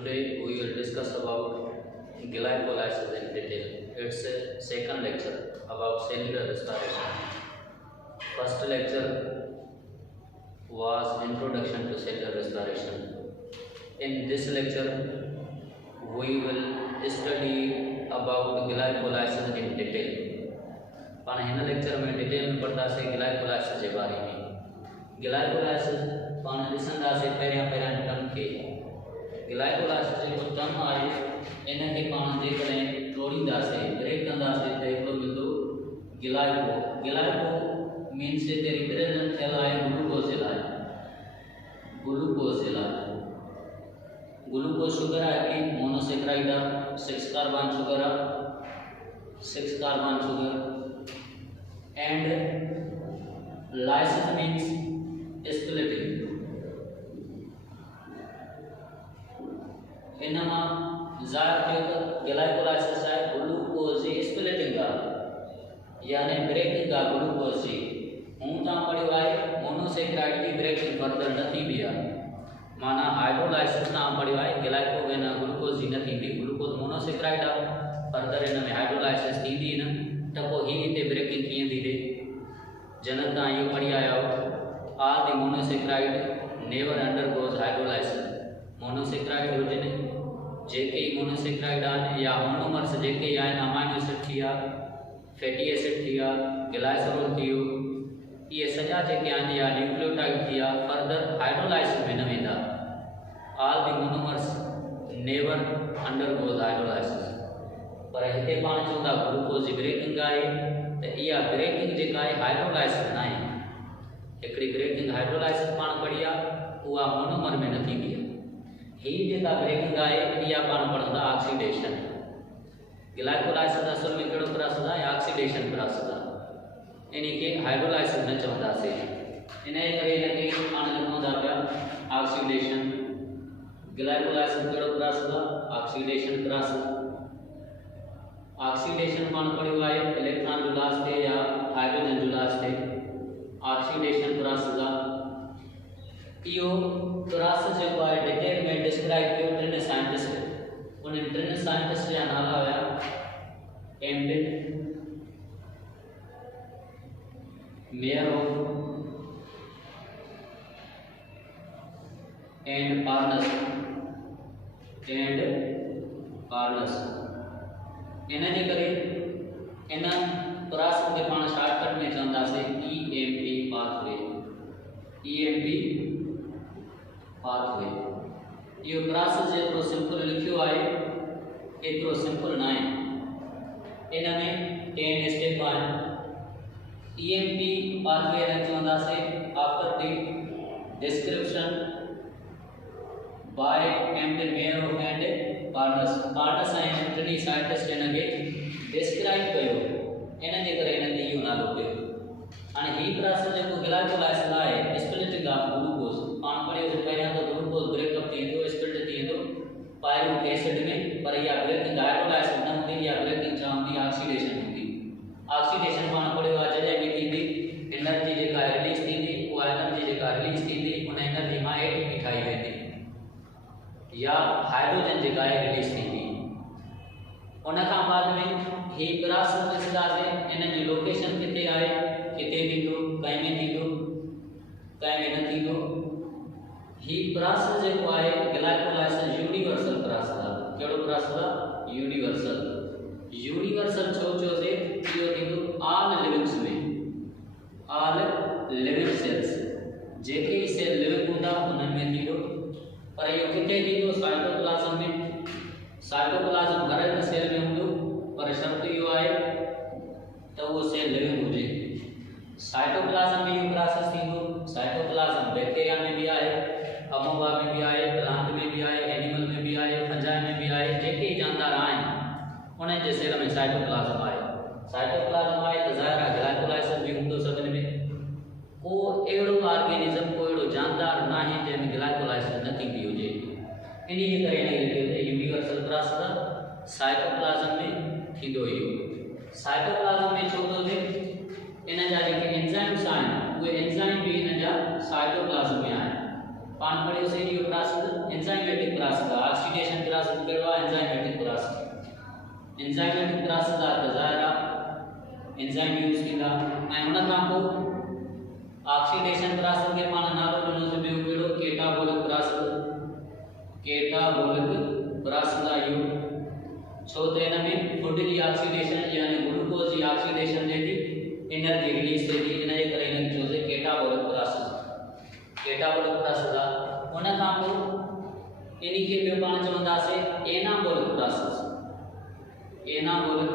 Today we will discuss about glycolysis in detail. It's a second lecture about cellular respiration. First lecture was introduction to cellular respiration. In this lecture we will study about glycolysis in detail. पाण हिन lecture में detail में पढ़ंदासीं glycolysis जे बारे में। Glycolysis पाण ॾिसंदासीं पहिरियां term खे। Glycolysis जेको टर्म आहे इन खे पाण जेकॾहिं तोड़ींदासीं ब्रेक कंदासीं त हिकिड़ो मिलंदो ग्लाइको। ग्लाइको मीन्स हिते रिप्रेजेंट थियल आहे ग्लूकोज जे लाइ। ग्लूकोज शुगर आहे कि मोनोसेक्राइड आहे, 6 कार्बन शुगर आहे, 6 carbon sugar. And lysis means splitting. इनमां ज़ाहिर थियो त ग्लाइकोलाइसिस आहे ग्लूकोज जी स्प्लिटिंग आहे, यानी ब्रेकिंग आहे ग्लूकोज जी। हूं तव्हां पढ़ियो आहे मोनोसेक्राइड जी ब्रेकिंग फर्दर न थींदी आहे, माना हाइड्रोलाइसिस तव्हां पढ़ियो आहे ग्लाइको ग्लूकोज जी न थींदी। ग्लूकोज मोनोसेक्राइड आहे, फर्दर इन में हाइड्रोलाइसिस थींदी न, त पोइ ही हिते ब्रेकिंग कीअं थी थिए। जनरल तव्हां इहो पढ़ी आया हो, all the monosaccharide never undergoes hydrolysis. Monosaccharide हुजनि जेके मोनोसेक्राइड आहिनि या मोनोमर्स जेके आहिनि, अमाइनो एसिड थी विया, फैटी एसिड थी विया, ग्लाइसरोल थी वियो, इहे सॼा जेके आहिनि या न्यूक्लियोटाइड थी विया, फर्दर हाइड्रोलाइसिस में न वेंदा। All the monomers never undergoes hydrolysis. पर हिते पाण चऊं था ग्लूकोज जी ब्रेकिंग आहे, त इहा ब्रेकिंग जेका आहे हाइड्रोलाइसिस न आहे। हिकिड़ी ब्रेकिंग हाइड्रोलाइसिस पाण पढ़ी आहे, उहा मोनोमर में न थींदी आहे। हीअ जेका ब्रेकिंग आहे इहा पाण पढ़ंदा ऑक्सीडेशन। ग्लाइकोलाइसिस असल में कहिड़ो प्रोसेस आहे? ऑक्सीडेशन प्रोसेस आहे। इन खे हाइड्रोलाइसिस न चवंदासीं। इन जे करे इनखे पाण लिखूं था पिया ऑक्सीडेशन। ग्लाइकोलाइसिस कहिड़ो प्रोसेस आहे? Oxidation process. ऑक्सीडेशन पाण पढ़ियो आहे इलेक्ट्रॉन जो लॉस थे या हाइड्रोजन जो लॉस थे, ऑक्सीडेशन प्रोसेस आहे। इहो प्रोसेस जेको आहे डिटेल में डिस्क्राइब कयो टिन साइंटिस्ट। उन टिन साइंटिस्ट जा नाला हुया एम्बिट, मेयरो एंड पार्नस। इन जे करे इन प्रोसेस खे पाण शॉर्टकट में चवंदासीं EMP पाथवे। EMP पाथवे इहो प्रोसेस जेतिरो सिंपल लिखियो आहे एतिरो सिंपल न आहे। इन में 10 स्टेप आहिनि। EMP पाथवे खे चवंदासीं after the description by Embden, Meyerhof and Parnas ऐं टिनी साइंटिस्ट इन खे डिस्क्राइब कयो, इन जे करे इन्हनि इहो नालो पियो। हाणे हीउ प्रोसेस जेको ग्लाइकोलाइसिस आहे स्प्लिटिंग ऑफ ग्लूकोज, पाण पढ़ियो त पहिरियां त ग्लूकोज ब्रेकअप थी वेंदो, स्प्लिट थी वेंदो पायरुविक एसिड में, पर इहा ब्रेकिंग हाइड्रोलाइसिस न हूंदी, इहा ब्रेकिंग छा हूंदी? ऑक्सीडेशन हूंदी। ऑक्सीडेशन पाण पढ़ियो आहे जॾहिं बि थींदी एनर्जी जेका रिलीज थींदी, उहा एनर्जी जेका रिलीज थींदी उन एनर्जी मां ATP ठाही वेंदी या हाइड्रोजन जेका आहे रिलीज थींदी। उन खां बाद में ही प्रोसेस ॾिसंदासीं इन जी लोकेशन किथे आहे, किथे थींदो, कंहिं में थींदो, कंहिं में न थींदो। ही प्रोसेस जेको आहे ग्लाइकोलाइसिस यूनिवर्सल प्रोसेस आहे। कहिड़ो प्रोसेस आहे? यूनिवर्सल छो चयोसीं? इहो थींदो ऑल लिविंग्स में, ऑल लिविंग सेल्स, जेके सेल लिविंग हूंदा उन्हनि में थींदो। पर इहो किथे थींदो? साइटोप्लाज्म में। साइटोप्लाज्म हर हिकु सेल में हूंदो, पर शर्त इहो आहे त उहो सेल लिविंग हुजे। साइटोप्लाज्म में इहो प्रोसेस थींदो। साइटोप्लाज्म बैक्टीरिया में भी आहे, अमोबा में भी आहे, प्लांट में भी आहे, एनिमल में भी आहे, फंजाई में भी आहे। जेके जानदार आहिनि उन्हनि जे सेल में साइटोप्लाज्म आहे। साइटोप्लाज्म आहे त ज़ाहिर आहे ग्लाइकोलाइसिस भी हूंदो सभिनी में। को अहिड़ो ऑर्गेनिज्म, को अहिड़ो जानदार न आहे जंहिंमें ग्लाइकोलाइसिस न थींदी हुजे। इन जे करे इनखे यूनिवर्सल प्रोसेस आहे। साइटोप्लाज्म में थींदो इहो। साइटोप्लाज्म में छो थो थिए? इन जा जेके एंजाइम्स आहिनि उहे एंजाइम भी इन जा साइटोप्लाज्म में आहिनि। पाण पढ़ियो से इहो प्रोसेस एंजाइमेटिक प्रोसेस आहे। ऑक्सीडेशन प्रोसेस कहिड़ो आहे? Enzymatic process. एंजाइमेटिक प्रोसेस आहे त ज़ाहिर एंजाइम यूज़ थींदा ऐं उन खां पोइ ऑक्सीडेशन प्रोसेस खे पाण नालो ॾिनो से ॿियो कहिड़ो? Catabolic process. कैटाबॉलिक प्रोसेस आहे इहो, छो त हिन में फूड जी ऑक्सीडेशन यानी ग्लूकोज जी ऑक्सीडेशन थिए थी, एनर्जी रिलीज थिए थी, इन जे करे हिन खे चइजे कैटाबॉलिक प्रोसेस। कैटाबॉलिक प्रोसेस आहे। उन खां पोइ इन खे ॿियो पाण चवंदासीं एनाबॉलिक प्रोसेस। एनाबॉलिक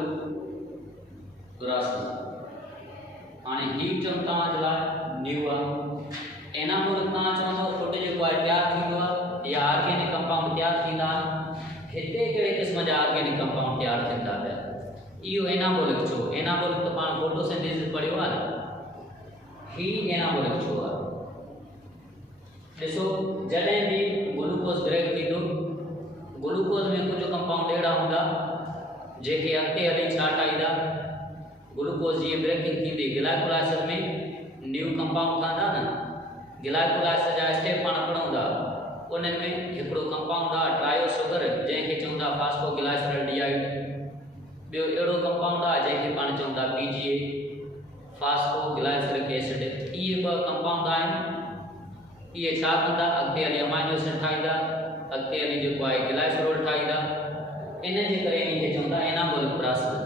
प्रोसेस हाणे हीउ चवनि तव्हां जे लाइ न्यू आहे। एनाबॉलिक तव्हां चवंदव फूड जेको आहे तयारु थींदो आहे या ऑर्गेनिक कंपाउंड तयारु थींदा आहिनि। हिते कहिड़े क़िस्म जा ऑर्गेनिक कंपाउंड तयारु थींदा पिया? इहो एनाबॉलिक छो? एनाबॉलिक त पाण फोटोसिंथेसिस पढ़ियो आहे न। ही एनाबॉलिक छो आहे? ॾिसो, जॾहिं बि ग्लूकोज ब्रेक थींदो, ग्लूकोज में कुझु कंपाउंड अहिड़ा हूंदा जेके अॻिते हली छा ठाहींदा? ग्लूकोज जी ब्रेकिंग थींदी ग्लाइकोलाइसिस में न्यू कंपाउंड ठहंदा न। ग्लाइकोलाइसिस जा स्टेप पाण पढ़ूं था, उन्हनि में हिकिड़ो कंपाउंड आहे ट्रायो शुगर जंहिंखे चऊं था फास्फोग्लाइसरॉल्डिहाइड। ॿियो अहिड़ो कंपाउंड आहे जंहिंखे पाण चऊं था PGA फास्फोग्लाइसरिक एसिड। इहे ॿ कंपाउंड आहिनि। इहे छा कंदा? अॻिते हली अमाइनो एसिड ठाहींदा, अॻिते हली जेको आहे ग्लाइसरोल ठाहींदा। इन जे करे इनखे चवंदा एनाबॉलिक प्रोसेस।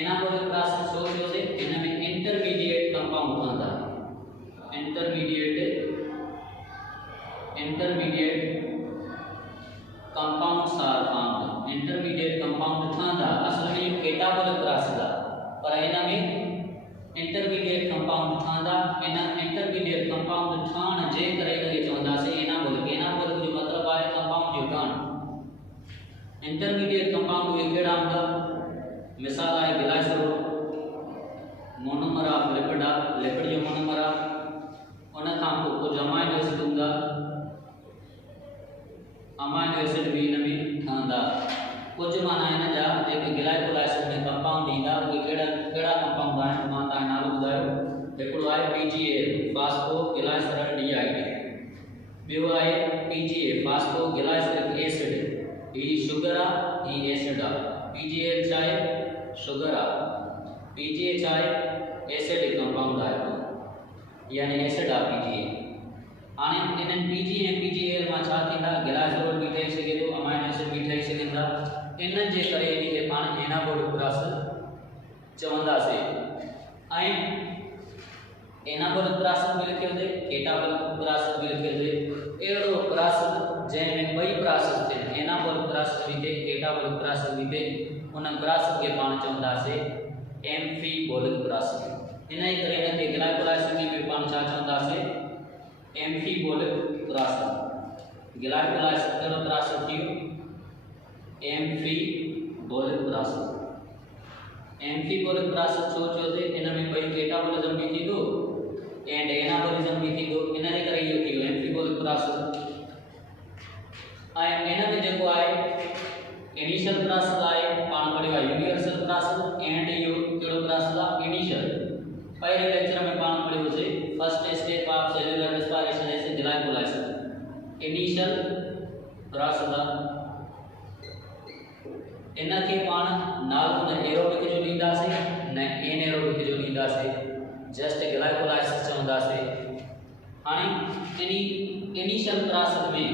एनाबॉलिक प्रोसेस छो चयोसीं? इन में इंटरमीडिएट कंपाउंड ठहंदा। Intermediate compounds are found. Intermediate compound ठहंदा। असल में इहो कैटाबॉलिक प्रोसेस आहे, पर इन में इंटरमीडिएट कंपाउंड ठहंदा। इन इंटरमीडिएट कंपाउंड ठहण जे करे इनखे चवंदासीं एनाबॉलिक। एनाबॉलिक जो मतिलबु आहे कंपाउंड जो ठहण। इंटरमीडिएट कंपाउंड उहे कहिड़ा हूंदा? मिसाल आहे ग्लाइसरोल, मोनोमर ऑफ लिपिड आहे, लिपिड जो मोनोमर आहे। उन खां पोइ कुझु अमाइनो एसिड हूंदा, अमाइनो एसिड भी इन में ठहंदा। कुछ माना इन जा जेके ग्लाइकोलाइसिस में कंपाउंड ईंदा उहे कहिड़ा कंपाउंड आहिनि? मां तव्हांखे नालो ॿुधायो। हिकिड़ो आहे PGA फास्फोग्लाइसरॉल्डिहाइड, ॿियो आहे PGA फास्फोग्लाइसरिक एसिड। ही शुगर आहे, ही एसिड आहे। PGA छा आहे? शुगर आहे। PGA छा आहे? एसिडिक कंपाउंड आहे, यानी एसिड आहे PGA। हाणे इन्हनि PGA ऐं PGAL मां छा थींदा? ग्लाइसरोल भी ठही सघे थो, अमाइनो एसिड भी ठही सघंदा। इन जे करे इनखे पाण एनाबॉलिक प्रोसेस चवंदासीं। ऐं एनाबॉलिक प्रोसेस भी लिखियोसीं, कैटाबॉलिक प्रोसेस भी लिखियोसीं। अहिड़ो प्रोसेस जंहिंमें ॿई प्रोसेस थियनि, एनाबॉलिक प्रोसेस भी थिए, कैटाबॉलिक प्रोसेस भी थिए, उन प्रोसेस खे पाण चवंदासीं एम्फीबॉलिक प्रोसेस। इन जे करे इनखे ग्लाइकोलाइसिस में भी पाण छा चवंदासीं? Amphibolic process. ग्लाइकोलाइसिस कहिड़ो प्रोसेस थियो? Amphibolic process. एम्फीबॉलिक प्रोसेस छो चयोसीं? इन में ॿई कैटाबॉलिज्म भी थींदो एंड एनाबॉलिज्म भी थींदो, इन जे करे इहो थियो एम्फीबॉलिक प्रोसेस। ऐं इन में जेको आहे इनिशियल प्रोसेस आहे, पाण पढ़ियो आहे यूनिवर्सल प्रोसेस एंड इहो कहिड़ो प्रोसेस आहे? इनिशियल। पहिरें लेक्चर में पाण पढ़ियोसीं first step of cellular respiration is glycolysis. Initial process आहे। इनके पाण नालो न एरोबिक जो ॾींदासीं न एनएरोबिक जो ॾींदासीं, जस्ट ग्लाइकोलाइसिस चवंदासीं। हाणे इनिशियल प्रोसेस में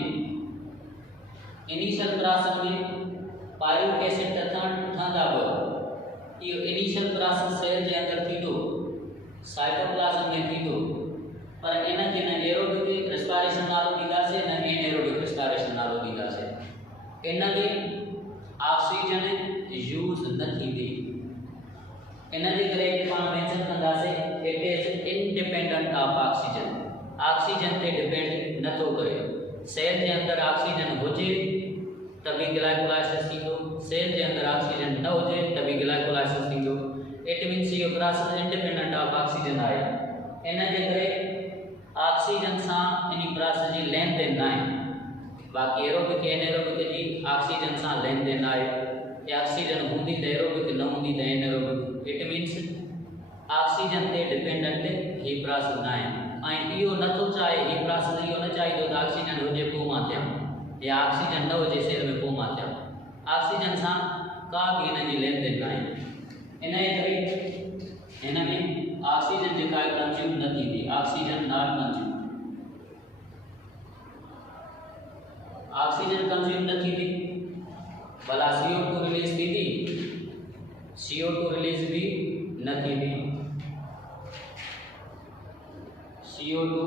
पायरुविक एसिड ठहंदा ॿ। इहो इनिशियल प्रोसेस सेल जे अंदरि थींदो, साइटोप्लाज्म में थींदो, पर इनखे न एरोबिक रेस्पिरेशन नालो ॾींदासीं न एनएरोबिक रेस्पिरेशन नालो ॾींदासीं। इन में ऑक्सीजन यूज़ न थींदी। इन जे करे पाण मेंशन कंदासीं it is independent of oxygen. Oxygen ते डिपेंड नथो करे। सेल जे अंदरि ऑक्सीजन हुजे त भी ग्लाइकोलाइसिस थींदो, सेल जे अंदरि ऑक्सीजन न हुजे त भी ग्लाइकोलाइसिस थींदो। इट मीन्स इहो प्रोसेस इंडिपेंडेंट ऑफ ऑक्सीजन आहे। इन जे करे ऑक्सीजन सां in process ji lane then न आहे। बाक़ी एरोबिक एनएरोबिक जी ऑक्सीजन सां लेन देन आहे। ऑक्सीजन हूंदी त एरोबिक, न हूंदी त एनएरोबिक। इट मीन्स ऑक्सीजन ते डिपेंडेंट ही प्रोसेस न आहे। ऐं इहो नथो चाहे, हीउ प्रोसेस इहो न चाहींदो त ऑक्सीजन हुजे पोइ मां थियां या ऑक्सीजन न हुजे सेल में पोइ मां थियां। ऑक्सीजन सां का बि हिन जी लेन देन न आहे। इन जे करे हिन में ऑक्सीजन जेका आहे कंज्यूम न थींदी, oxygen not consume, oxygen consume न थींदी। भला CO2 रिलीज थींदी, CO2 रिलीज भी न थींदी। CO2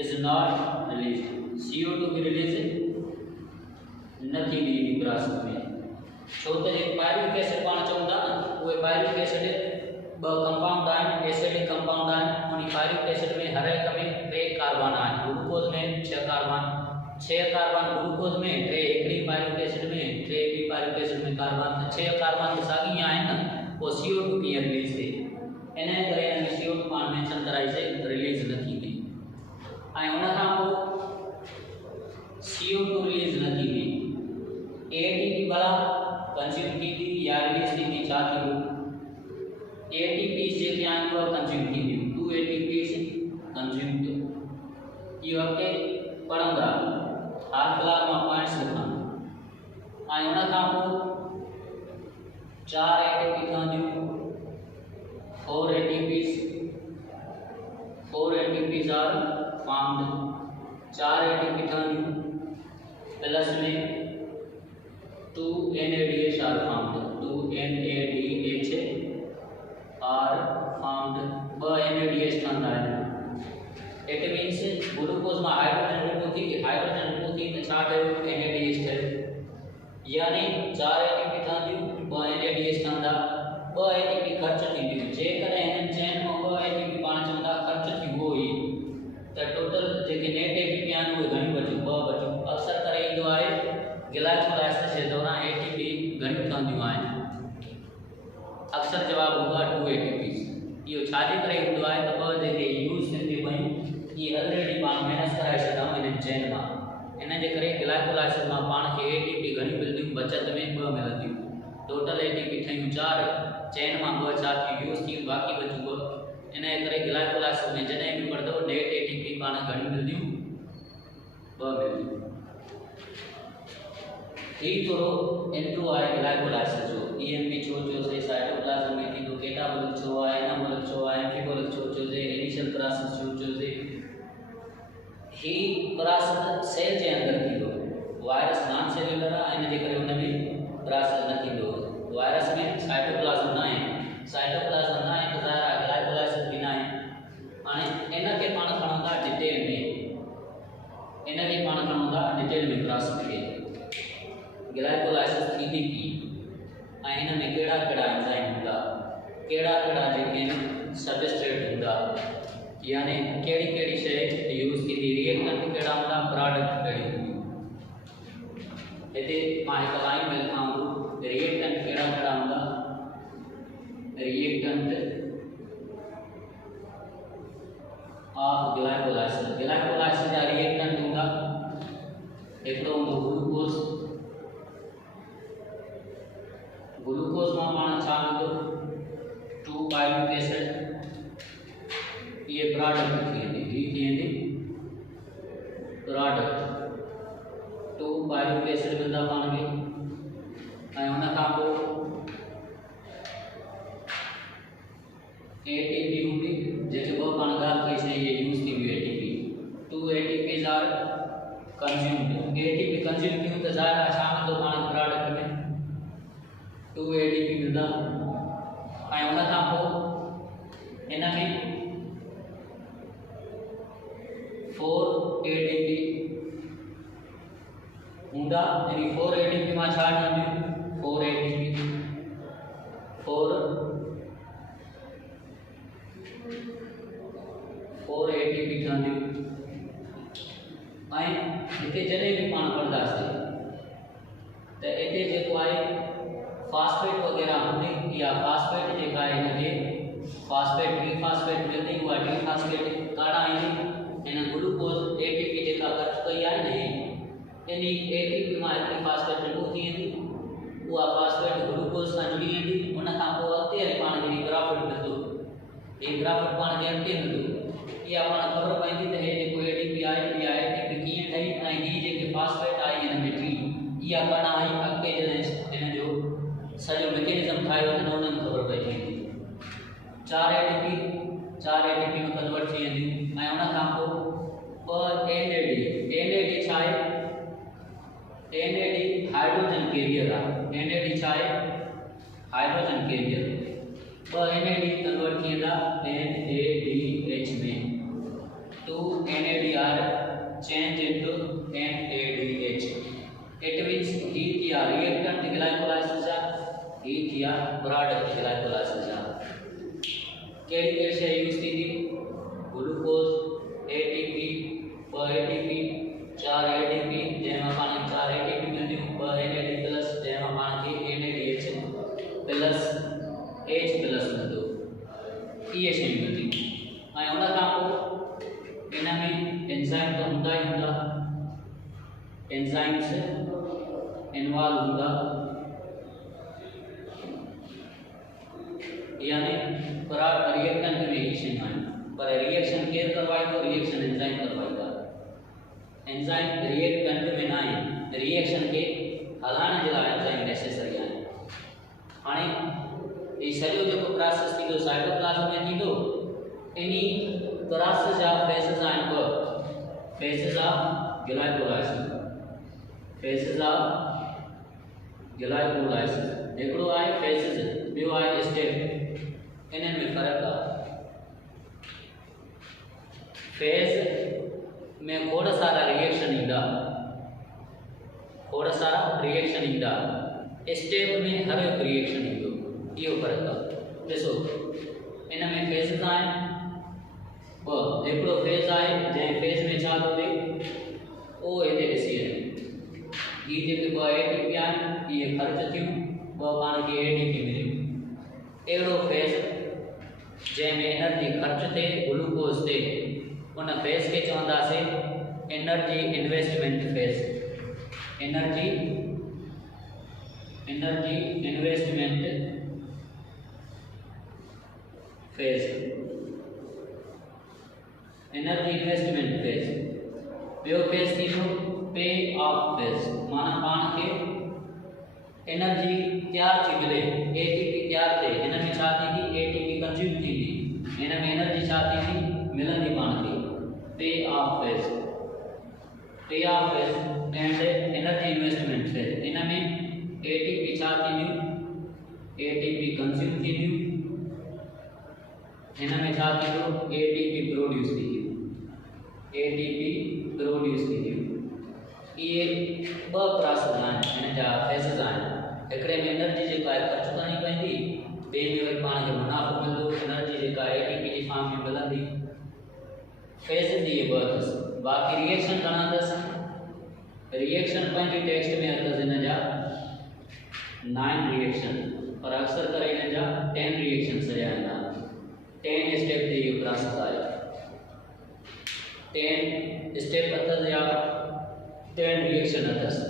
is not released, CO2 की रिलीज न थींदी इन प्रोसेस में। छो त जे पायरुविक एसिड पाण चऊं था न, उहे पायरुविक एसिड ॿ कंपाउंड आहिनि, एसिडिक कंपाउंड आहिनि। उन पायरुविक एसिड में हर हिक में 3 कार्बन आहिनि, ग्लूकोज में 6 कार्बन, 6 कार्बन ग्लूकोज में, 3 हिकिड़ी पायरुविक एसिड में, 3 ॿी पायरुविक एसिड में कार्बन, 6 कार्बन साॻी आहिनि न, पोइ CO2 कीअं रिलीज थिए। इन करे हिन में CO2 पाण मेंशन कराइसे रिलीज न थींदी। ऐं उन खां पोइ CO2 रिलीज न थींदी, ATP भला कंज्यूम थींदी या रिलीज थींदी, छा थींदो? ATPs जेके आहिनि उहे कंज्यूम थींदियूं, 2 ATPs कंज्यूम्ड। इहो अॻिते पढ़ंदा, हाल फ़िलहाल मां पॉइंट्स लिखां। ऐं उन खां पोइ 4 ATP ठहंदियूं, 4 ATPs आर फॉर्म्ड, 4 ATP ठहंदियूं, प्लस में 2 NADH are formed, 2 NADH are formed, 2 NADH ठहंदा आहिनि। इट मीन्स ग्लूकोज में हाइड्रोजन रिमूव थी, त छा ठहियो? NADH ठहियो। यानी 4 ATP ठहंदियूं, 2 NADH ठहंदा, 2 ATP ख़र्च थींदियूं। जेकॾहिं हिननि चइनि में 2 ATP पाण चवंदा ख़र्च थी हुई, त टोटल जेके नेट ATP आहिनि उहे घणियूं बचियूं? 2 बचियूं। अक्सर करे ईंदो आहे ग्लाइकोलाइसिस जे दौरान ATP घणियूं ठहंदियूं आहिनि? अक्सर जवाब हूंदो आहे 2 ATPs। इहो छाजे करे हूंदो आहे त 2 जेके यूज़ थींदियूं पयूं इहे ऑलरेडी पाण मैनेज कराए छॾियूं हिननि चइनि मां। इन जे करे ग्लाइकोलाइसिस मां पाण खे ATP घणियूं मिलंदियूं? बचत में 2 मिलंदियूं। टोटल ATP ठहियूं 4, चइनि मां 2 छा थी यूज़ थी, बाक़ी बचियूं 2। इन जे करे ग्लाइकोलाइसिस में जॾहिं बि पढ़ंदव नेट ATP पाण घणियूं मिलंदियूं? 2 मिलंदियूं। ही थोरो इंट्रो आहे ग्लाइकोलाइसिस जो। EMP छो चयोसीं, साइटोप्लाज्म में थींदो, कैटाबॉलिक छो आहे, एनाबॉलिक छो आहे, एम्फीबॉलिक छो चयोसीं, इनिशियल प्रोसेस छो चयोसीं। ही प्रोसेस सेल जे अंदर थींदो। वायरस नॉन सेल्युलर आहे, इन जे करे हुन में प्रोसेस न थींदो। वायरस में साइटोप्लाज्म न आहे, साइटोप्लाज्म न आहे त ज़ाहिर आहे ग्लाइकोलाइसिस बि न आहे। हाणे इन खे पाण खणूं था डिटेल में, इन खे पाण खणूं था डिटेल में प्रोसेस खे। ग्लाइकोलाइसिस थींदी कीअं ऐं हिन में कहिड़ा कहिड़ा एंजाइम हूंदा, कहिड़ा कहिड़ा जेके सबस्ट्रेट हूंदा, यानी कहिड़ी कहिड़ी शइ यूज़ थींदी, रिएक्टेंट कहिड़ा हूंदा, प्रोडक्ट कहिड़ी हूंदियूं। हिते मां हिकु लाइन में लिखां थो, रिएक्टेंट कहिड़ा कहिड़ा हूंदा, रिएक्टेंट ऑफ ग्लाइकोलाइसिस। ग्लाइकोलाइसिस जा रिएक्टेंट हूंदा, हिकिड़ो हूंदो ग्लूकोज। ग्लूकोज में पाण छा हूंदो? 2 पायरुविक एसिड, ये प्रोडक्ट थी वेंदी प्रोडक्ट। 2 पायरुविक एसिड मिलंदा पाण खे। ऐं उन खां पोइ ATP हूंदी, जेके 2 पाण ॻाल्हि कईसीं इहे यूज़ थींदियूं ATP। 2 ATPs are consumed. ATP consume कयूं त ज़ाहिर आहे छा मिलंदो पाण प्रोडक्ट में? 2 ATP मिलंदा। ऐं उन खां पोइ हिन में 4 ATP हूंदा, यानी 4 ATP मां छा ठहंदियूं? 4 ATP 4 ATP ठहंदियूं। ऐं हिते जॾहिं बि पाण पढ़ंदासीं त हिते जेको आहे फास्फेट वग़ैरह हूंदी, या फास्फेट जेका आहे हिनखे फास्फेट ट्रीफास्फेट मिलंदी, उहा ट्रीफास्फेट काॾां ईंदी? हिन ग्लूकोज ATP जेका ख़र्च कई आहे न, इन ATP मां हिकिड़ी फास्फेट रिमूव थी वेंदी, उहा फास्फेट ग्लूकोज सां जुड़ी वेंदी। उन खां पोइ अॻिते हली पाण खे ग्राफिट मिलंदो। हे ग्राफिट पाण खे अॻिते मिलंदो। इहा पाण ख़बर पवंदी त हे जेको एटीपी आहे इहा एटीपी कीअं ठही ऐं ही जेके फास्फेट आहे हिन में टी इहा कण आई अॻिते जॾहिं हिन जो सॼो मैकेनिज़म ठाहियो त उन्हनि ख़बर पइजी वेंदी। 4 एटीपी में कन्वर्ट थी वेंदियूं ऐं उन खां पोइ ॿ एनएडी छा आहे? एनएडी हाइड्रोजन कैरियर आहे। एनएडी छा आहे? Hydrogen career. 2 एनएडी कन्वर्ट थी वेंदा NADH में। 2 NAD are changed into NADH. It means he किया reactant glycolysis जा, he किया product glycolysis जा। केड़ी शय यूज थी थी? ग्लूकोज, ATP, 2 ATP, 4 ATP जंहिंमां पाण 4 ATP मिलंदियूं, 2 NAD प्लस जंहिंमां पाण खे NADH प्लस H प्लस मिलंदो। इहे शयूं मिलंदियूं ऐं उन खां पोइ इन में एंजाइम तो हूंदा ही हूंदा। एंजाइम्स इन्वॉल्व हूंदा, यानी रिएक्टेंट में ही शयूं आहिनि पर रिएक्शन केरु करवाईंदो? रिएक्शन एंजाइम करवाईंदा। एंजाइम रिएक्टेंट में न आहे, रिएक्शन खे हलाइण जे लाइ एंजाइम नेसेसरी आहे। हाणे ये सॼो जेको प्रोसेस थींदो साइटोप्लाज्म में थींदो, इन्ही प्रोसेस जा फेसेस आहिनि 2 faces of glycolysis. Faces of glycolysis हिकिड़ो आहे फेसेस, ॿियो आहे स्टेप। इन्हनि में फ़र्क़ु आहे। फेज में खोड़ सारा रिएक्शन ईंदा, स्टेप में हर हिकु रिएक्शन ईंदो। इहो फ़र्क़ु आहे। ॾिसो इन में फेज़िस आहिनि 2। हिकिड़ो फेज़ आहे जंहिं फेज़ में छा थो थिए उहो हिते ॾिसी वञो। ही जेके 2 एटीपी आहिनि इहे ख़र्च थियूं, 2 पाण खे एटीपी मिलियूं। अहिड़ो फेज़ जंहिंमें एनर्जी ख़र्च थिए ग्लूकोज ते, उन फेज़ खे चवंदासीं energy investment phase. Energy investment phase. Energy investment phase. ॿियो फेज थींदो पे ऑफ फेज, माना पाण खे एनर्जी तैयार थी मिले, एटीपी तैयार थिए, हिन में छा थींदी? एटीपी कंज्यूम थींदी, हिन में एनर्जी छा थींदी? मिलंदी पाण खे। पे of phase and energy investment phase. हिन में एटीपी छा थींदियूं? एटीपी कंज्यूम थींदियूं, हिन में छा थींदो? एटीपी प्रोड्यूस थींदियूं। इहे 2 प्रोसेस आहिनि, हिन जा फेसेस आहिनि। हिकिड़े में एनर्जी जेका आहे ख़र्च करणी पवंदी, ॿिए में वरी पाण खे मुनाफ़ो मिलंदो, एनर्जी जेका एटीपी जी फॉर्म में मिलंदी। फेसेस इहे 2 अथसि। बाक़ी रिएक्शन घणा अथसि? रिएक्शन पंहिंजी टेक्स्ट में अथसि हिन जा 9 रिएक्शन, पर अक्सर करे हिन जा 10 रिएक्शन सॼा ईंदा। 10 स्टेप ते इहो प्रोसेस आहे। 10 स्टेप अथसि या 10 रिएक्शन अथसि।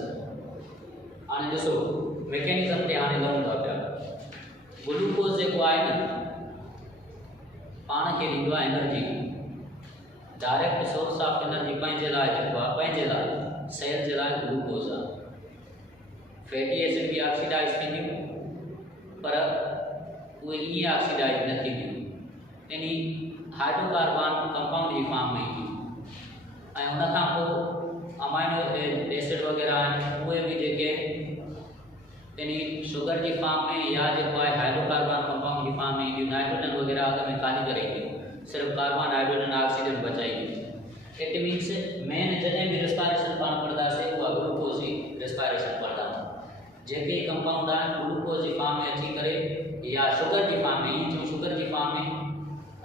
हाणे ॾिसो मैकेनिज़म ते हाणे लहूं था पिया। ग्लूकोज जेको आहे न पाण खे ॾींदो आहे energy. Direct source of energy पंहिंजे लाइ जेको आहे, पंहिंजे लाइ सेल जे लाइ ग्लूकोज आहे। फैटी एसिड भी ऑक्सीडाइज थींदियूं पर उहे ईअं ऑक्सीडाइज न थींदियूं, यानी हाइड्रोकार्बन कंपाउंड जी फॉर्म में ईंदियूं। ऐं उन खां पोइ अमाइनो एसिड वग़ैरह आहिनि उहे बि जेके यानी शुगर जी फॉर्म में या जेको आहे हाइड्रोकार्बन कंपाउंड जी फॉर्म में ईंदियूं। नाइट्रोजन वग़ैरह अॻ में ख़ाली करे ईंदियूं, सिर्फ़ु कार्बन हाइड्रोजन ऑक्सीजन बचाईंदियूं। इट मीन्स मेन जॾहिं भी रेस्पायरेशन पाण पढ़ंदासीं उहा ग्लूकोज जी रेस्पायरेशन पढ़ंदा। जेके कंपाउंड आहिनि ग्लूकोज जी फॉर्म में अची करे या शुगर जी फॉर्म में, शुगर जी फॉर्म में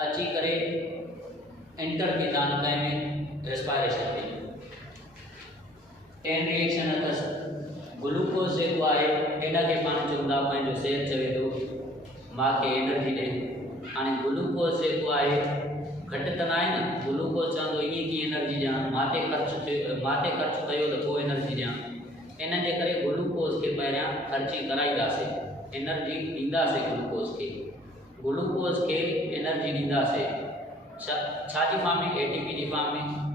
अची करे एंटर थींदा आहिनि कंहिं में रेस्पायरेशन में। 10 रिएक्शन अथसि। ग्लूकोज जेको आहे इन खे पाण चवंदा, पंहिंजो सेल चवे थो मूंखे एनर्जी ॾे। हाणे ग्लूकोज जेको आहे घटि त न आहे न, ग्लूकोज चवंदो ईअं की एनर्जी ॾियां, माथे ख़र्च कयो त पोइ एनर्जी ॾियां। इन जे करे ग्लूकोज खे पहिरियां ख़र्ची कराईंदासीं, एनर्जी ॾींदासीं ग्लूकोज खे एनर्जी ॾींदासीं। छाजी फॉर्म में एटीपी की फॉर्म में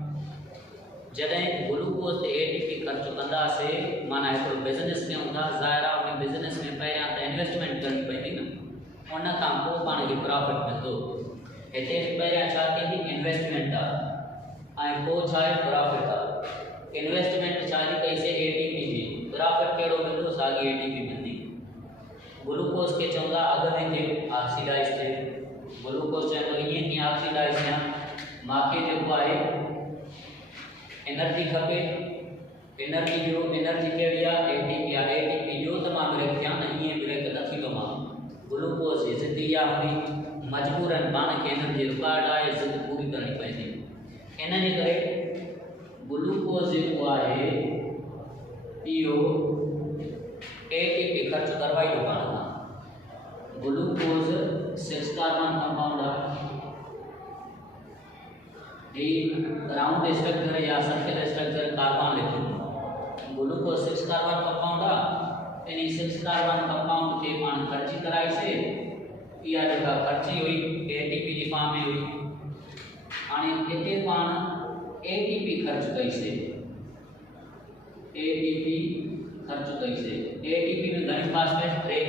जॾहिं ग्लूकोज ते एटीपी ख़र्च कंदासीं माना हिकिड़ो बिज़नेस कयूं था ज़ाहिर आहे उन बिज़नेस में पहिरियां त इन्वेस्टमेंट करणी पवंदी न उन खां पोइ पाण खे प्रॉफिट मिलंदो हिते पहिरियां छा थींदी इन्वेस्टमेंट आहे ऐं पोइ छा आहे प्रॉफिट आहे इन्वेस्टमेंट छा जी कईसीं एटीपी जी प्रॉफिट कहिड़ो मिलंदो साॻी एटीपी मिलंदी ग्लूकोज खे चवंदा अॻ में थिए ऑक्सीडाइज़ थिए ग्लूकोज चवंदो ईअं कीअं ऑक्सीडाइज़ थिया मूंखे जेको आहे एनर्जी खपे एनर्जी कहिड़ी आहे एटीपी आहे एटीपी जो त मां ब्रेक थियां न ईअं ब्रेक न थींदो मां ग्लूकोज जी ज़िंदगी आहे हूंदी मजबूरन पाण खे एनर्जी रिक्वायर्ड आहे ज़िंद पूरी करणी पवंदी इन जे करे ग्लूकोज जेको आहे इहो एटीपी ख़र्च करवाईंदो पाण खां ग्लूकोज 6 कार्बन कंपाउंड आहे दी राउंड स्ट्रक्चर या सर्कल स्ट्रक्चर कार्बन लिखो ग्लूकोज 6 कार्बन कंपाउंड आ यानी 6 कार्बन कंपाउंड के पान खर्ची कराई से या जेका खर्ची हुई एटीपी की फॉर्म में हुई आने इते पान एटीपी खर्च कई से एटीपी खर्च कई से एटीपी में घणी फास्फेट थे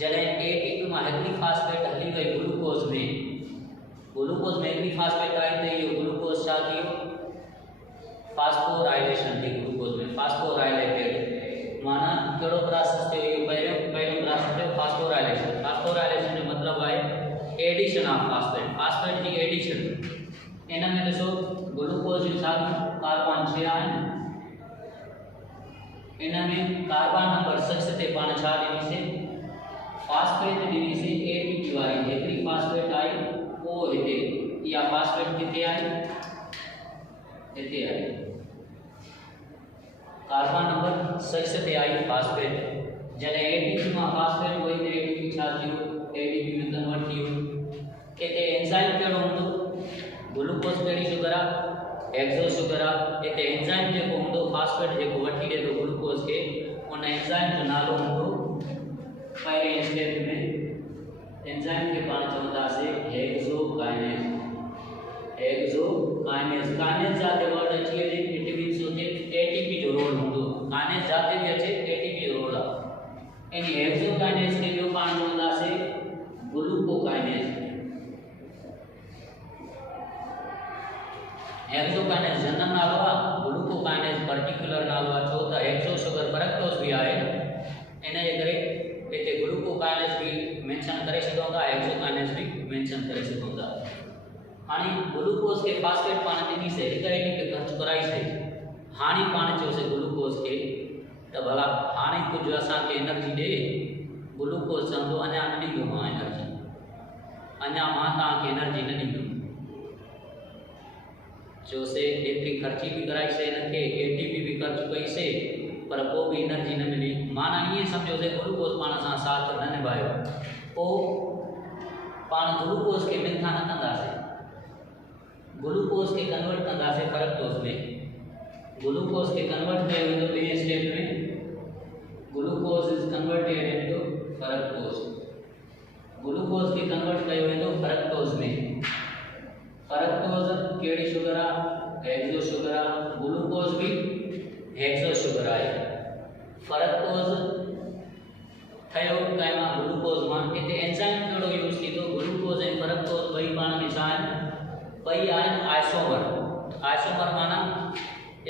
जडे एटीपी में हिकड़ी फास्फेट हली गई ग्लूकोज में एक फास्फेट आई तो ये ग्लूकोज छा थियो फास्फोराइलेशन थी ग्लूकोज में फास्फोराइलेटेड माना केड़ो प्रोसेस थियो ये पहलो प्रोसेस थियो फास्फोराइलेशन जो मतलब है एडिशन ऑफ फास्फेट की एडिशन इन में देखो ग्लूकोज जो छा कार्बन 6 आहिनि इन में कार्बन नंबर 6 ते पाण छा ॾिनी से फास्फेट ॾिनी से एटीपी वाली हिकड़ी फास्फेट आई ओ हिते या फास्फेट किथे आई हिते आई कार्बन नंबर 6 ते आई फास्फेट जने एटीपी में फास्फेट वही ते एटीपी छा थियो एटीपी में कन्वर्ट थियो इते एंजाइम केड़ो हुंदो ग्लूकोज केड़ी शुगर आ एक्सो शुगर आ इते एंजाइम जेको हुंदो फास्फेट जेको वठी दे तो ग्लूकोज के उन एंजाइम जो नालो हुंदो पहिरें स्टेप में एंजाइम के पाण चवंदासीं हेक्सोकाइनेज काइनेज जाते वर्ड अची वञे इट मींस उते एटीपी जो रोल हूंदो काइनेज जाते भी अचे एटीपी जो रोल आहे इन हेक्सोकाइनेज के जो पाण चवंदासीं ग्लूकोकाइनेज हेक्सोकाइनेज जनरल नालो आहे ग्लूकोकाइनेज पर्टिकुलर नालो आहे छो त हेक्सो शुगर फ्रक्टोज भी आहे इन जे करे इते ग्लूकोकाइनेज भी मेंशन करे सघूं था हेक्सोकाइनेज भी मेंशन करे सघूं था हाणे ग्लूकोज के फास्फेट पाण ॾिनी से हिक एटीपी खर्च कराई से हाणे पाण चयोसीं ग्लूकोज के त भला हाणे कुझु असांखे एनर्जी ॾे ग्लूकोज चवंदो अञा न ॾींदो मां एनर्जी अञा मां तव्हांखे एनर्जी न ॾींदुमि चयोसीं एतिरी खर्ची भी कराई से हिनखे एटीपी भी खर्च कई से पर पोइ भी एनर्जी न मिली माना ईअं सम्झोसीं ग्लूकोज पाण सां साथ न निभायो पोइ पाण ग्लूकोज के मिथा न कंदासीं ग्लूकोज के कन्वर्ट कंदासीं फ्रक्टोज में ग्लूकोज के कन्वर्ट कयो वेंदो ॿिए स्टेप में glucose is converted into fructose glucose के कन्वर्ट कयो वेंदो फ्रक्टोज में फ्रक्टोज केड़ी शुगर आ हेक्सो शुगर आ ग्लूकोज भी हेक्सो शुगर आहे फ्रक्टोज थयो कायमा ग्लूकोज मां इते एंजाइम केड़ो यूज थींदो ग्लूकोज ऐं फ्रक्टोज ॿई पाण में छा आहिनि ॿई आहिनि आइसोमर माना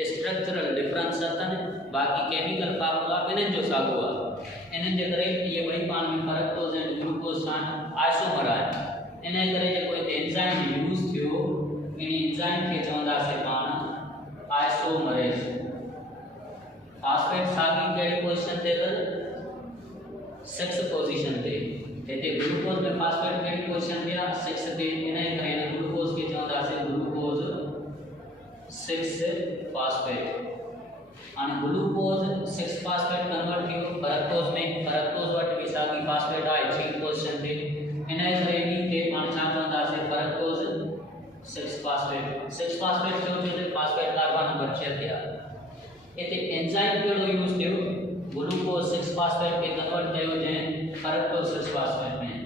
स्ट्रक्चरल डिफरेंस अथनि बाक़ी केमिकल फार्मूला ॿिन्हिनि जो साॻियो आहे इन्हनि जे करे इहे ॿई पाण में फ्रक्टोज ऐं ग्लूकोज सां आइसोमर आहिनि इन जे करे जेको हिते एंजाइम यूज़ थियो इन एंजाइम खे चवंदासीं पाण आइसोमरेज फास्फेट साॻी कहिड़ी पोजीशन ते अथनि 6 पोजीशन ते हिते ग्लूकोज में फास्फेट कहिड़ी पोजीशन ते आहे 6 ते इन जे करे हिन ग्लूकोज खे चवंदासीं ग्लूकोज 6 फास्फेट हाणे ग्लूकोज 6 फास्फेट कन्वर्ट थियो फ्रक्टोज में फ्रक्टोज वटि भी साॻी फास्फेट आहे 6 पोजीशन ते इन जे करे इन खे पाण छा चवंदासीं फ्रक्टोज 6 फास्फेट छो थियो फास्फेट कार्बन नंबर 6 ते आहे इते एंजाइम केड़ो यूज थियो ग्लूकोज 6 फास्फेट के कन्वर्ट कयो जंहिं फ्रक्टोज 6 फास्फेट में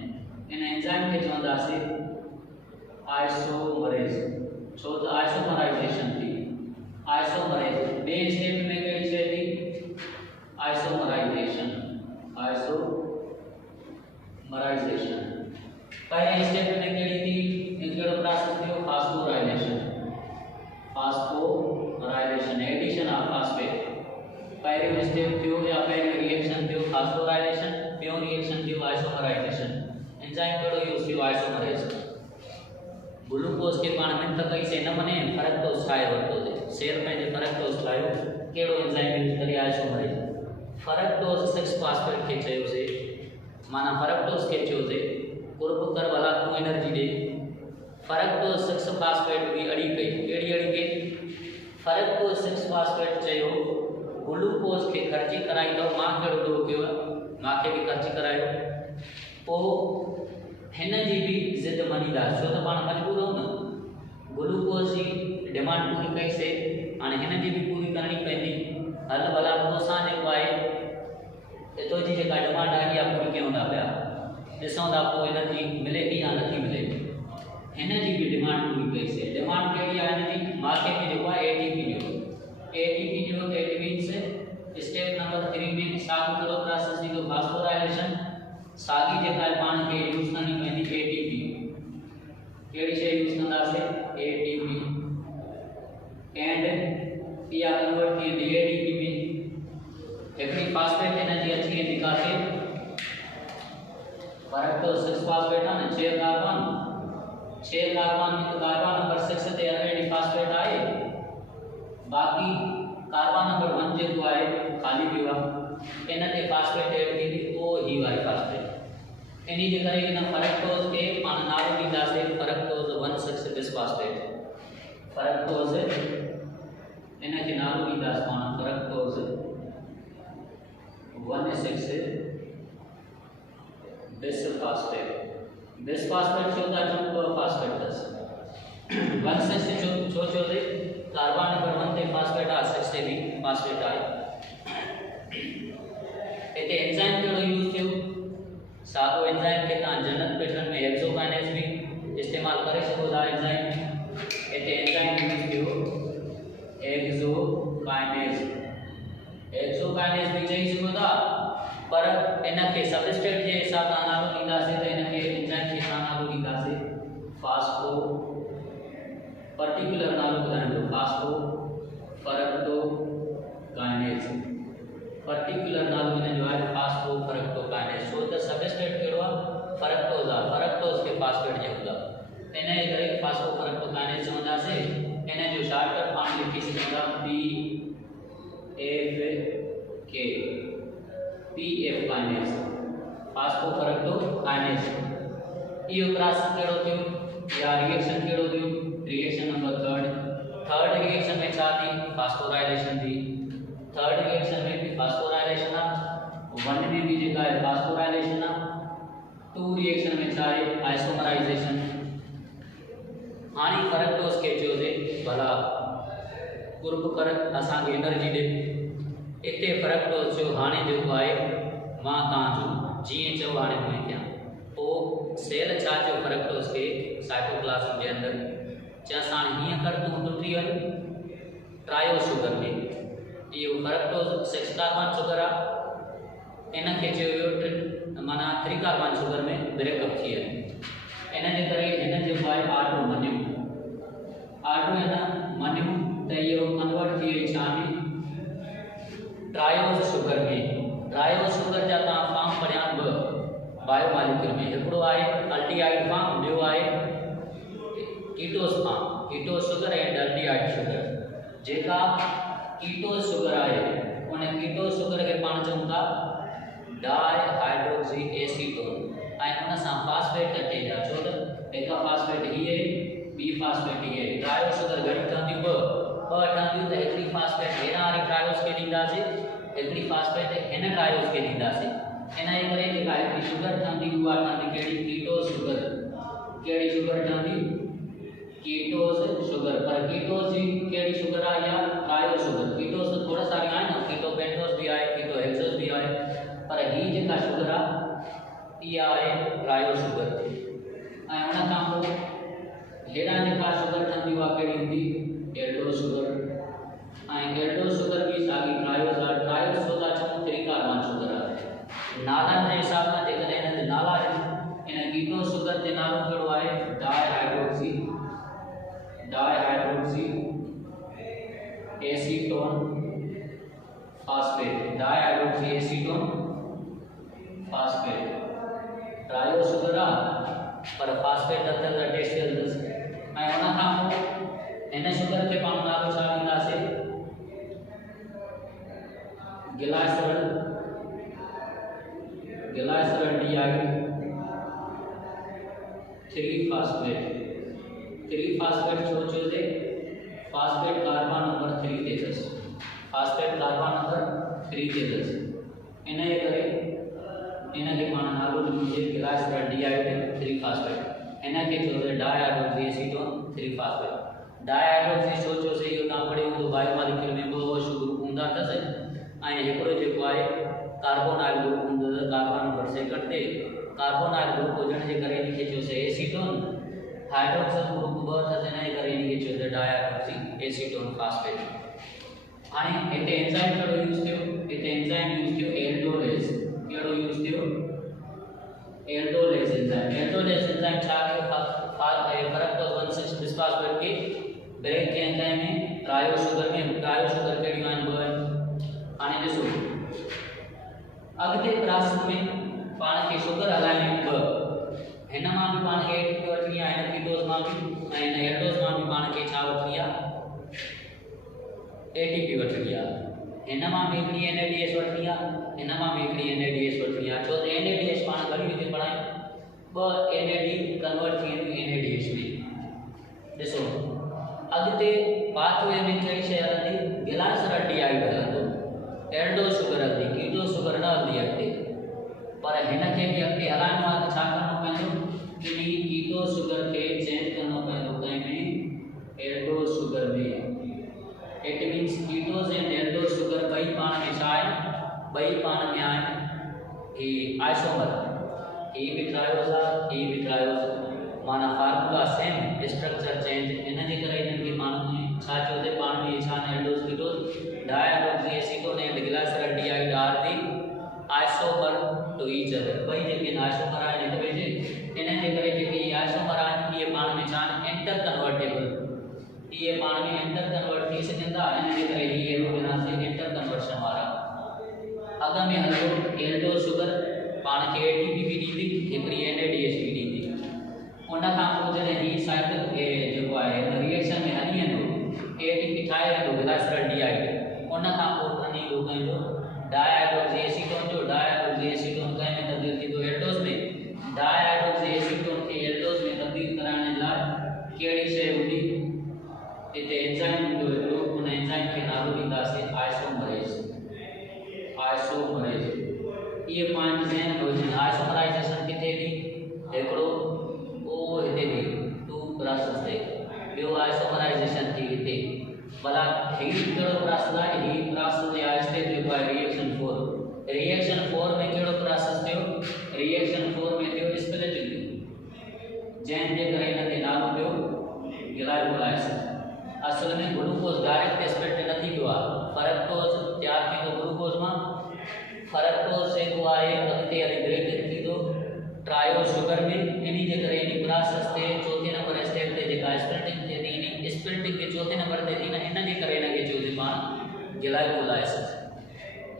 इन एंजाइम के चवंदासीं आइसोमरेज छो त आइसोमराइजेशन थी आइसोमरेज बे स्टेप में कड़ी शे थी आइसोमराइजेशन पहले स्टेप में कड़ी थी केड़ो प्रोसेस थियो फास्फोराइलेशन एडिशन ऑफ फास्फेट पहले स्टेप थियो या पहले रिएक्शन थियो फास्फोराइलेशन बियो रिएक्शन थियो आइसोमराइजेशन एंजाइम केड़ो यूज थियो आइसोमरेज ग्लूकोज के पाण में त कई से न मने फ्रक्टोज ठाहे वरतो जे सेल में जे फ्रक्टोज ठायो केड़ो एंजाइम यूज करे आइसोमरेज फ्रक्टोज 6 फास्फेट के चयो से माना फ्रक्टोज के चयो से कुर्ब कर वाला को एनर्जी दे फ्रक्टोज 6 फास्फेट भी अड़ी गई केड़ी अड़ी गई फ्रक्टोज 6 फास्फेट चयो ग्लूकोज के खर्ची कराई तो मां केड़ो दो कयो मां के भी खर्ची करायो ओ हिन जी भी जिद मनीदा छो त पाण मजबूर हो न ग्लूकोज जी डिमांड पूरी कई से हाणे हिन जी भी पूरी करनी पवंदी हल भला तोसां जेको आहे एतो जी जेका डिमांड आहे या पूरी कयूं था पिया ॾिसूं था पोइ एनर्जी मिले थी या नथी मिले हिन जी भी डिमांड पूरी कई से डिमांड कहिड़ी आहे हिन जी मार्केट में जेको आहे एटीपी जो दैट मीन्स स्टेप नंबर 3 में साॻियो कहिड़ो प्रोसेस थींदो फास्फोराइलेशन सागी जेका पाण के यूज करनी पवंदी एटीपी केड़ी शे यूज कंदासे एटीपी एंड या कन्वर्ट थी वेंदी एडीपी में एकड़ी फास्फेट एनर्जी अची वेंदी काथे फ्रक्टोज 6 फास्फेट है न 6 कार्बन में तो कार्बन नंबर 6 ते ऑलरेडी फास्फेट आए बाकी कार्बन नंबर 1 जेको आहे खाली पियो आहे इन ते फास्फेट ऐड थींदी ओ ही वारी फास्फेट इन्हीं जे करे इन फ्रक्टोज के पाण नालो ॾींदासीं फ्रक्टोज 1,6 बिस्फॉस्फेट फ्रक्टोज इन के नालो ॾींदासीं पाण फ्रक्टोज 1,6 बिस्फॉस्फेट छो था चऊं फास्फेट अथस 1,6 छो ते कार्बन नंबर 1 ते फास्फेट आहे 6 ते भी फास्फेट आहे इते एंजाइम केड़ो यूज थियो सागो एंजाइम के ता जनरल पैटर्न में हेक्सोकाइनेज भी इस्तेमाल करे सको था एंजाइम इते एंजाइम यूज थियो हेक्सोकाइनेज भी चई सको था पर इन के सबस्ट्रेट के हिसाब सां नालो ॾींदासीं त इन के एंजाइम के नालो ॾींदासीं फास्फो पर्टिकुलर नालो ॿुधाइणो फास्फोफरक्टोकाइनेज पर्टिकुलर नालो इन जो आहे फास्फोफरक्टोकाइनेज छो त सबस्ट्रेट केड़ो आहे फ्रक्टोज आहे फ्रक्टोज के फास्फेट जेको आहे इन जे करे फास्फोफरक्टोकाइनेज चवंदासीं इन जो शॉर्टकट पाण लिखी सघंदा पीएफ काइनेज फास्फोफरक्टोकाइनेज इहो प्रोसेस केड़ो थियो या रिएक्शन केड़ो थियो रिएक्शन नंबर 3 रिएक्शन में छा थी फास्फोराइलेशन थी थर्ड रिएक्शन में भी फास्फोराइलेशन है 1 में भी जेका है फास्फोराइलेशन है 2 रिएक्शन में छा है आइसोमराइजेशन हानि फ्रक्टोज के जो दे भला कुर्ब कर असा के एनर्जी दे इते फ्रक्टोज जो हानि जो है मां ता जो जी चो हानि में क्या ओ सेल छा जो फ्रक्टोज के साइटोप्लाज्म के अंदर जैसा हिया कर तू टुटी वई ट्रायो शुगर में ये फ्रक्टोज 6 कार्बन शुगर आ इन के जो माना 3 कार्बन शुगर में ब्रेकअप थी है इन जे करे इन जो है R2 मन्यू इन मन्यू त यो कन्वर्ट थी वई छा में ट्रायोज शुगर जा ता फॉर्म पढ़िया बायोमॉलिक्यूल में एकड़ो आहे अल्डिहाइड फॉर्म बियो आहे ketose form ketose sugar and aldehyde sugar जेका कीटोस शुगर आहे उन कीटोस शुगर के पाण चऊं था डाइहाइड्रोक्सी एसीटोन ऐं उन सां फास्फेट अटे जा छो त हिकु फास्फेट ही है बी फास्फेट ही है ट्रायो शुगर घणी ठहंदियूं ॿ ठहंदियूं त हिकिड़ी फास्फेट हिन वारी ट्रायोस खे ॾींदासीं हिकिड़ी फास्फेट हिन ट्रायोस खे ॾींदासीं इन जे करे जेका हिकिड़ी शुगर ठहंदी उहा ठहंदी कहिड़ी कीटोस शुगर कहिड़ी शुगर ठहंदी कीटोस शुगर पर कीटोस जी केड़ी शुगर आ या ट्रायो शुगर कीटोस तो थोड़ा सारी आए ना कीटो पेंटोस भी आए कीटो हेक्सोस भी आए पर ही जेका शुगर आ ई आए ट्रायो शुगर ऐं उन खां पोइ हेड़ा जेका शुगर ठंदी वा केड़ी हुंदी एल्डो शुगर एल्डो शुगर भी सागी ट्रायोस सोदा चम 3 कार्बन शुगर है नाला के हिसाब से जेकरे इन नाला इन कीटो शुगर ते नालो केड़ो है dihydroxy acetone phosphate dihydroxy acetone phosphate trio sugar आ पर फास्फेट अंदर टेस्ट दस मैं उना का इन शुगर के पाण नालो छा दींदा से ग्लाइसरल डीआई 3 फास्फेट छो छो से फास्फेट कार्बन नंबर 3 ते दस फास्फेट कार्बन नंबर 3 ते दस इने करे इने के पाण नालो लिखे ग्लाइसरल डीआई 3 फास्फेट इने के छो से डायहाइड्रोक्सी एसीटोन 3 फास्फेट डायहाइड्रोक्सी सोचो से यो नाम पढ़े तो बायोमोलिक्यूल में दो शुगर हुंदा तस आई एकड़ो जेको आहे कार्बोनाइल ग्रुप हुंदो कार्बन नंबर सेकंड ते कार्बोनाइल ग्रुप हुजण जे करे लिखे छो से एसीटोन हाइड्रोक्सिल ग्रुप 2 थसे ने करे लिखे छो से डायहाइड्रोक्सी एसीटोन फास्फेट हाने इते एंजाइम केड़ो यूज थियो इते एंजाइम यूज थियो एल्डोलेज केड़ो यूज थियो एल्डोलेज एंजाइम छा के फरक्टोज 1,6 बिस्फास्फेट के ब्रेक के एंजाइम में ट्रायो शुगर केड़ी आन बो आने दिसो अगते प्रोसेस में पाण के शुगर अलाइनमेंट 2 हेना मा भी पाण के एटीपी वठनी है एन कीटोज मा भी एन एल्डोज मा भी पाण के छा वठनी है एटीपी वठनी है हेना मा भी एकड़ी एनएडीएस वठनी है हेना मा भी एकड़ी एनएडीएस वठनी है छो एनएडीएस पाण घणी रीते पढ़ाई 2 एनएडी कन्वर्ट थी एनएडीएस में दिसो अगते पाथवे में कई शय हलंदी ग्लाइसरल डीआई हलंदो एल्डो शुगर हलंदी कीटो शुगर न हलंदी अगते पर हिन के भी अगते हलाइणो आहे त छा करणो पवंदो कि कीटो शुगर के चेंज करणो पवंदो कंहिं में एल्डो शुगर में it means कीटोज and Aldo sugar ॿई पाण में छा आहिनि ॿई पाण में आहिनि ही आइसोमर ही भी ट्रायोज आहे ही भी ट्रायोज माना फार्मूला सेम स्ट्रक्चर चेंज इन जे करे इन्हनि खे पाण में छा चयो ते पाण में छा aldose ketose dihydroxy acetone and glyceraldehyde are the isomer to each other ॿई जेके आइसोमर आहिनि हिक ॿिए जे इन जे करे जेके आइसोमर आहिनि इहे पाण में छा इंटर कन्वर्टेबल इहे पाण में इंटर कन्वर्ट थी सघंदा इन जे करे इहे एरो ॾिनासीं इंटर कन्वर्शन वारा अॻ में हलो एल्डो शुगर पाण खे एटीपी बि ॾींदी हिकिड़ी एनएडीएस बि ॾींदी उन खां पोइ जॾहिं ही साइकिल जेको आहे रिएक्शन में हली वेंदो एटीपी ठाहे वेंदो ग्लाइसरल डीआई उन खां पोइ ठही ईंदो कंहिंजो डायहाइड्रोक्सी एसीटोन जो डायहाइड्रोक्सी एसीटोन कंहिं में तब्दील थींदो एल्डोज में डायहाइड्रोक्सी एसीटोन खे एल्डोज में तब्दील कराइण लाइ कहिड़ी शइ हूंदी हिते एंजाइम हूंदो हिकिड़ो उन एंजाइम खे नालो ॾींदासीं आइसोमरेज इहे पॉइंट ज़हन में हुजनि आइसोमराइजेशन किथे थी हिकिड़ो ओ हिते थी 2 प्रोसेस ते ॿियो आइसोमराइजेशन थी हिते भला ही कहिड़ो प्रोसेस आहे ही प्रोसेस जे स्टेज जेको आहे रिएक्शन 4 में कहिड़ो प्रोसेस थियो रिएक्शन 4 में थियो स्प्लिटिंग जंहिंजे करे हिन खे नालो ॾियो ग्लाइकोलाइसिस असल में ग्लूकोज डायरेक्ट स्प्लिट न थी पियो आहे फरक्टोज तयारु थींदो ग्लूकोज मां फरक्टोज जेको आहे अॻिते हली ब्रेक थींदो ट्रायो शुगर में इन्ही जे करे इन प्रोसेस ते चौथे नंबर स्टेप ते जेका स्प्लिटिंग थिए थी इन स्प्लिटिंग के चौथे नंबर ते थी न इन जे करे इन खे चइजे पाण ग्लाइकोलाइसिस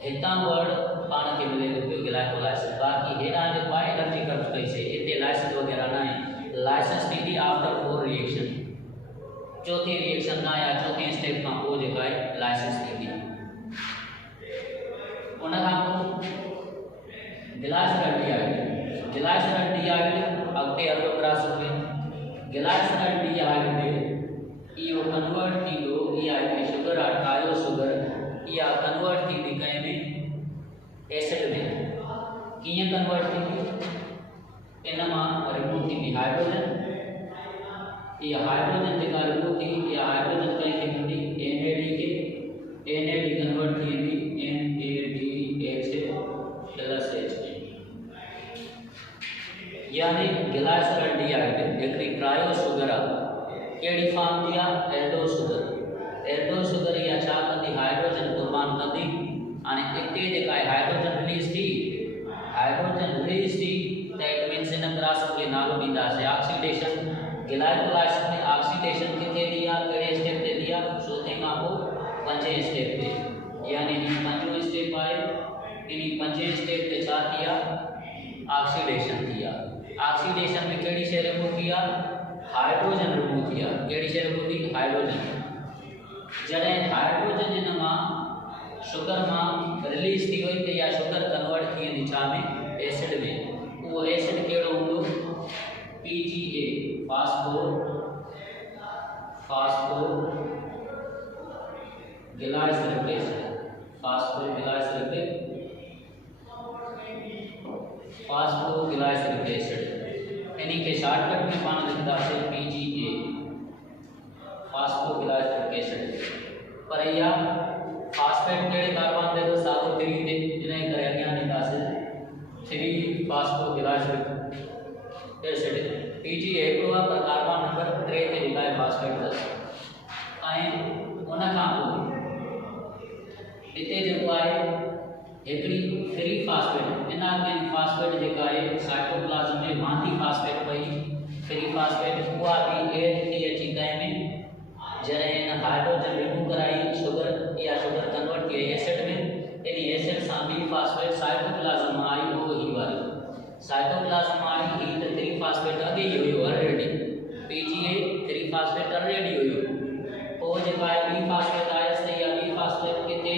हितां वर्ड पाण खे मिले थो पियो ग्लाइकोलाइसिस बाक़ी हेॾां जेको आहे एनर्जी खर्च कई से हिते लाइसिस वग़ैरह न आहे लाइसिस थींदी आफ्टर 4 रिएक्शन चौथी रिएक्शन ना या चौथे स्टेप खां पोइ जेका आहे लाइसिस थींदी उन खां पोइ ग्लाइसरल डीआई अॻिते हलो प्रोसेस में ग्लाइसरल डीआई इहो कन्वर्ट थींदो इहा हिकिड़ी शुगर आहे ट्रायो शुगर इहा कन्वर्ट थींदी कंहिं में एसिड में कीअं कन्वर्ट थींदी इन मां रिमूव थींदी हाइड्रोजन इहा हाइड्रोजन जेका रिमूव थी इहा हाइड्रोजन कंहिंखे मिलंदी एनएडी कन्वर्ट थी वेंदी NADH प्लस H यानी ग्लाइसरल डीआई हिकिड़ी ट्रायो शुगर आहे कहिड़ी फॉर्म थी आहे एल्डोज शुगर। एल्डोज शुगर इहा छा कंदी हाइड्रोजन कुर्बान कंदी। हाणे हिते जेका आहे हाइड्रोजन रिलीज थी त इट मीन्स इन प्रोसेस खे नालो ॾींदासीं ऑक्सीडेशन। ग्लाइकोलाइसिस में ऑक्सीडेशन किथे थी आहे कहिड़े स्टेप ते थी आहे चौथे खां पोइ पंजे स्टेप ते, यानी ही पंजो स्टेप आहे। इन पंजे स्टेप ते छा थी आहे ऑक्सीडेशन थी आहे। ऑक्सीडेशन में कहिड़ी शइ रिमूव थी आहे हाइड्रोजन रिमूव थी आहे। कहिड़ी शइ रिमूव थी हाइड्रोजन। जॾहिं हाइड्रोजन इन मां शुगर मां रिलीज थी वई त इहा शुगर कन्वर्ट थी वेंदी छा में एसिड में। उहो एसिड कहिड़ो हूंदो PGA phosphoglyceric acid. Phosphoglyceric acid इन्हीं के शॉर्टकट में पाण लिखंदासीं PGA फास्फोग्लिसरिक एसिड। पर इहा फास्फेट कहिड़े कार्बन ते साॻियो 3 ते, इन करे अॻियां लिखंदासीं 3 फास्फोग्लिसरिक एसिड। PGA हिकिड़ो आहे पर कार्बन नंबर 3 ते जेका आहे फास्फेट अथसि। ऐं उन खां पोइ हिते जेको आहे हिकिड़ी फ्री फास्फेट इनऑर्गेनिक फास्फेट जेका आहे साइटोप्लाज्म में वांदी फास्फेट पई फ्री फास्फेट उहा बि एड थी अची कंहिं में जॾहिं इन हाइड्रोजन रिमूव कराई शुगर या शुगर कन्वर्ट थी एसिड में। इन एसिड सां बि फास्फेट साइटोप्लाज्म में आई वो ही वाली साइटोप्लाज्म में आई ही त 3 फास्फेट अगे ही हुयो ऑलरेडी। PGA 3 फास्फेट ऑलरेडी हुयो। पोइ जेका आहे बी फास्फेट आयसि त इहा बी फास्फेट किथे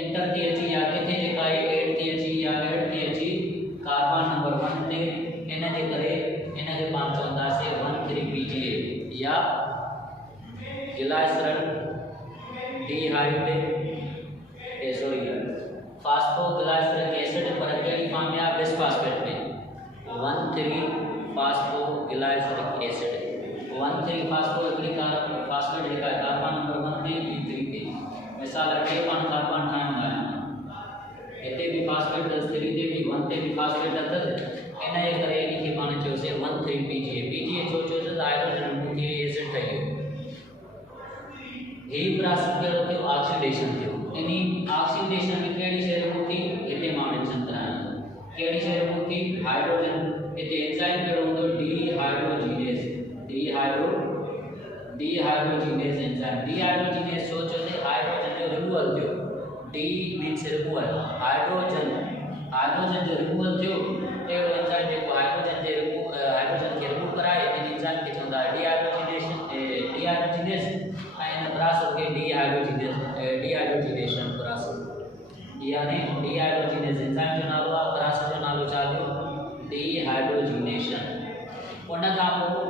इंटर थी अची या किथे जेका आहे एड थी अची या एड थी अची कार्बन नंबर 1 ते। इन जे करे इन खे पाण चवंदासीं 1,3-PGA या ग्लाइसरल फास्फोग्लिसरिक एसिड पर कहिड़ी फॉर्म में आहे बिसफास्फेट में 1,3-फास्फोग्लिसरिक एसिड। 1,3-फास्फो हिकिड़ी फास्फेट जेका आहे कार्बन नंबर 1 ते 3 ते। मिसाल के पाण कार्बन ठाहियूं आहे हिते बि फास्फेट 3 ते बि 1 ते बि फास्फेट अथसि। इन जे करे इन खे पाण चयोसीं 1,3-PGA। PGA छो चयो त हाइड्रोजन रिमूव थी एसिड ठही वियो। ही प्रोसेस कहिड़ो थियो ऑक्सीडेशन थियो। इन ऑक्सीडेशन में कहिड़ी शइ रिमूव थी हिते मां मेंशन करायां कहिड़ी शइ रिमूव थी हाइड्रोजन। हिते एंजाइम कहिड़ो हूंदो डीहाइड्रोजीनेस एंजाइम। डीहाइड्रोजीनेस सोचो त हाइड्रोजन जो रिमूवल थियो। डी मीन्स रिमूवल हाइड्रोजन जो रिमूवल थियो। अहिड़ो एंजाइम जेको हाइड्रोजन खे रिमूव कराए इन एंजाइम खे चवंदा डीहाइड्रोजीनेस ऐं इन प्रोसेस खे डीहाइड्रोजीनेशन प्रोसेस यानी डीहाइड्रोजीनेस एंजाइम जो नालो आहे प्रोसेस जो नालो छा थियो डीहाइड्रोजीनेशन। उन खां पोइ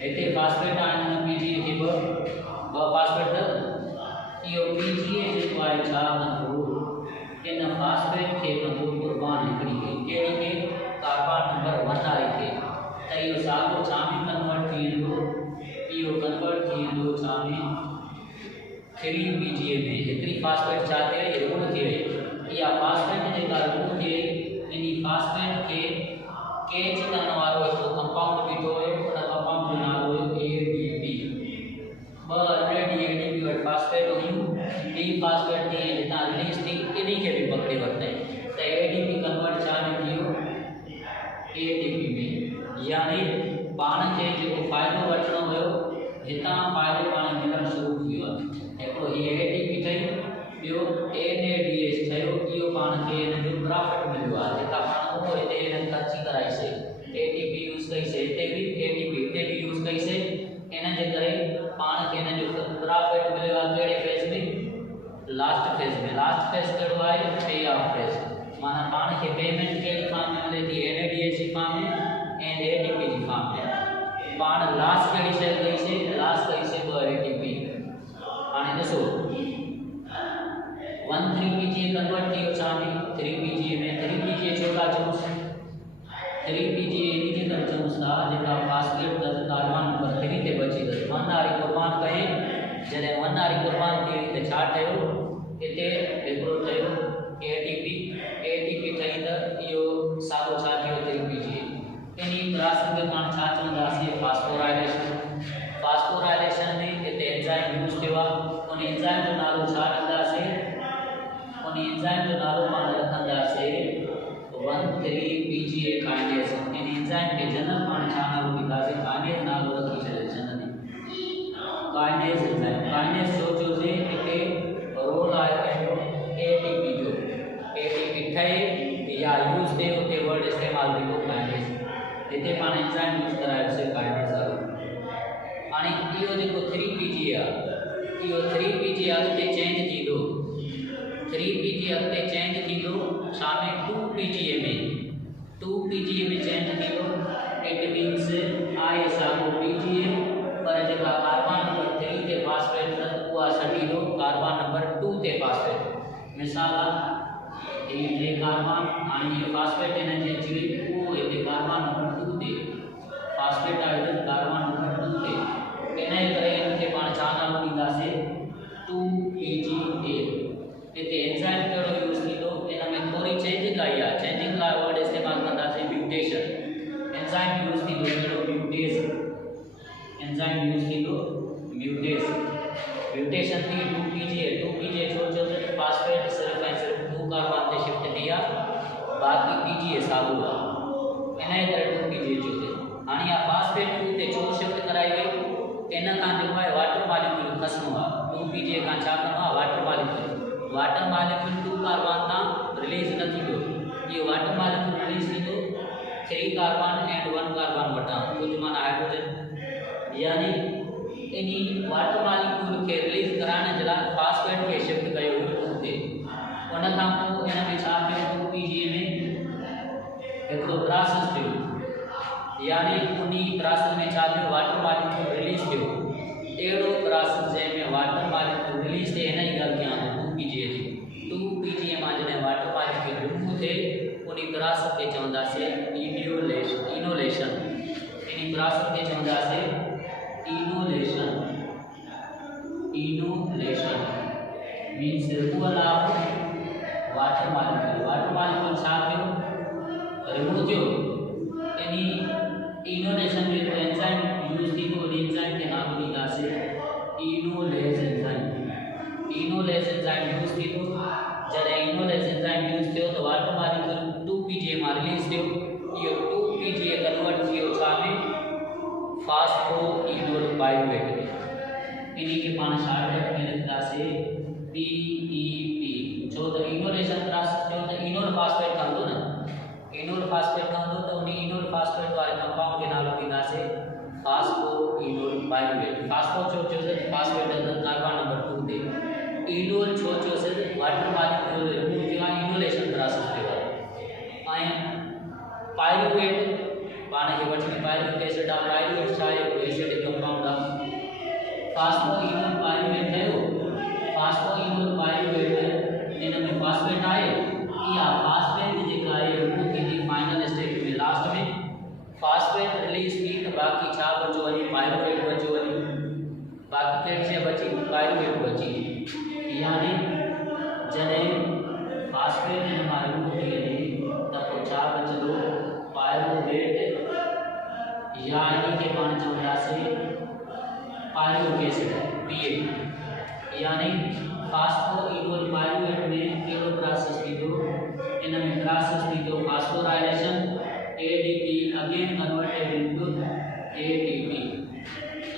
हिते फास्फेट आहिनि PGA खे ॿ फास्फेट अथसि। इहो PGA जेको आहे छा कंदो इन फास्फेट खे कंदो कुर्बान हिकिड़ी खे कहिड़ी खे कार्बन नंबर 1 वारी खे त इहो साॻियो छा में कन्वर्ट थी वेंदो इहो कन्वर्ट थी वेंदो छा में 3-PGA में। हिकिड़ी फास्फेट छा थी वई रिमूव थी वई। इहा फास्फेट जेका रिमूव थी वई इन फास्फेट खे कैच करण वारो हिकिड़ो कंपाउंड बीठो हुयो। उन कंपाउंड जो नालो हुयो ADP। ॿ ऑलरेडी ADP वटि फास्फेट हुयूं। ॿी फास्फेट थी हितां रिलीज थी इन खे बि पकड़े वरितई त ADP कन्वर्ट छा में थी वियो ATP में। यानी पाण खे जेको फ़ाइदो वठणो हुयो हितां फ़ाइदो पाण मिलणु शुरू थी वियो आहे। हिकिड़ो हीअ ATP ठही ॿियो NADH ठहियो। इहो पाण खे हिन जो प्रॉफिट मिलियो आहे जेका पाण उहो हिते हिन ख़र्ची कराईसीं। ATP यूज़ कईसीं हिते बि ATP हिते बि यूज़ कईसीं। इन जे करे पाण खे हिन जो प्रॉफिट मिलियो आहे कहिड़े फेज़ में लास्ट फेज़ में। लास्ट फेज़ कहिड़ो आहे पे ऑफ फेज़। माना पाण खे पेमेंट कहिड़ी फॉर्म में मिले थी NADH जी फॉर्म में ऐं ATP जी फॉर्म में। पाण लास्ट कहिड़ी शइ कईसीं लास्ट कईसीं 2 ATP। हाणे ॾिसो 1,3-PGA कन्वर्ट थी वियो छा में 3-PGA में। 3-PGA छो था चऊंसि 3-PGA इन जे करे चऊंसि था जेका फास्फेट कार्बन नंबर 3 ते बची अथसि 1 वारी कुर्बान कई। जॾहिं 1 वारी कुर्बान थी त छा ठहियो हिते हिकिड़ो ठहियो ATP ठही त इहो साॻियो छा थियो 3-PGA। इन प्रोसेस खे पाण छा चवंदासीं फास्फोराइलेशन उन एंजाइम जो नालो पाण रखंदासीं 1,3-PGA काइनेज। इन एंजाइम के जनरल पाण छा नालो ॾींदासीं? काइनेज नालो रखी छॾियो जनरली। काइनेज एंजाइम, काइनेज सोचो जे हिते रोल आहे पंहिंजो एटीपी जो। एटीपी ठहे या यूज़ थिए उते वर्ड इस्तेमाल थींदो काइनेज। हिते पाण एंजाइम यूज़ करायोसीं काइनेज वारो। हाणे इहो जेको 3PGA आहे, इहो 3PGA अॻिते चेंज थींदो। 3PGA अॻिते चेंज थींदो छा में? 2PGA में। 2PGA में चेंज थींदो। इट मीन्स आहे साॻियो PGA, पर जेका कार्बन नंबर 3 ते फॉस्फेट न उहा छॾींदो कार्बन नंबर 2 ते फॉस्फेट। मिसाल आहे ही 3 कार्बन, हाणे इहो फॉस्फेट हिन जी अची वई, उहो हिते कार्बन नंबर 2 ते फॉस्फेट आहे, कार्बन नंबर 2 ते। इन करे इनखे पाण छा नालो ॾींदासीं? 2PGA। हिते एंजाइम कहिड़ो यूज़ थींदो? इन में थोरी चेंजिंग आई आहे। चेंजिंग लाइ वर्ड इस्तेमाल कंदासीं म्यूटेशन। एंजाइम यूज़ थींदो कहिड़ो? म्यूटेस। एंजाइम यूज़ थींदो म्यूटेस। म्यूटेशन थी 2PGA। 2PGA छो त फॉस्फेट सिर्फ़ ऐं सिर्फ़ 2 कार्बन ते शिफ्ट थी आहे, बाक़ी PGA साॻियो आहे। इन करे 2PGA जो थिए। हाणे इहा फॉस्फेट 2 ते छो शिफ्ट कराई वई? इन खां जेको आहे वाटर मॉलिक्यूल खसणो आहे। 2PGA खां छा करिणो आहे? Water molecule. Water molecule 2 carbon तां रिलीज़ न थींदो। इहो वाटर मॉलिक्यूल रिलीज़ थींदो 3 कार्बन एंड 1 कार्बन वटां, कुझु माना हाइड्रोजन। यानी इन वाटर मॉलिक्यूल खे रिलीज़ कराइण जे लाइ फॉस्फेट खे शिफ्ट कयो 2 ते। उन खां पोइ इन में छा थियो? 2PGA में हिकिड़ो प्रोसेस थियो, यानी उन प्रोसेस में छा थियो? वाटर मॉलिक्यूल रिलीज़ थियो। अहिड़ो प्रोसेस जंहिंमें वाटर मॉलिक्यूल रिलीज़ थिए, हिन जी ॻाल्हि कयां थो 2PGA जी। 2PGA मां जॾहिं वाटर मॉलिक्यूल रिमूव थिए, उन प्रोसेस खे चवंदासीं इनोलेशन। इन प्रोसेस खे चवंदासीं enolation. Enolation means removal of water molecule. Water molecule छा थियो? रिमूव थियो। इनोलेशन में जो एंजाइम यूज़ थींदो, उन एंजाइम के नालो ॾींदासीं enolase enzyme. Enolase enzyme use थींदो। जॾहिं इनोलेज एंजाइम यूज़ थियो त वाटर मॉलिक्यूल 2PGA मां रिलीज़ थियो। इहो 2PGA कन्वर्ट थियो छा में? फॉस्फोइनोल पाइरूवेट में। इन खे पाण शॉर्टकट में लिखंदासीं PEP। छो त इनोलेशन प्रोसेस थियो त इनोल फॉस्फेट कंदो न, इनोल फॉस्फेट कंदो त उन इनोल फॉस्फेट वारे कंपाउंड के नालो ॾींदासीं फॉस्फोइनोल पाइरूवेट। फॉस्फो छो चयोसीं? फॉस्फेट कार्बन नंबर 2 ते। इनोल छो चयोसीं? वाटर मॉलिक्यूल रिमूव थियो आहे, इनोलेशन प्रोसेस थियो आहे। ऐं पाइरूवेट पाण खे वठी पाइरूवेट एसिड आहे। पाइरूवेट छा आहे? एसिडिक कंपाउंड आहे। फॉस्फोइनोल पाइरूवेट ठहियो। फॉस्फोइनोल पाइरूवेट इन में फॉस्फेट आहे। इहा फॉस्फेट जेका आहे रिमूव थींदी फाइनल स्टेज में, लास्ट में फॉस्फेट रिलीज़ थी त बाक़ी छा बचो? वरी पाइरूवेट बचो। वरी बाक़ी कहिड़ी शइ बची? पाइरूवेट बची। यानी जॾहिं फॉस्फेट इन मां रिमूव थी वञे त पोइ छा बचंदो? पाइरूवेट, या इन खे पाण चवंदासीं पाइरूविक एसिड PA। यानी फॉस्फोइनोल पाइरूवेट में कहिड़ो प्रोसेस थींदो? इन में प्रोसेस थींदो phosphorylation, ADP again converted into ATP।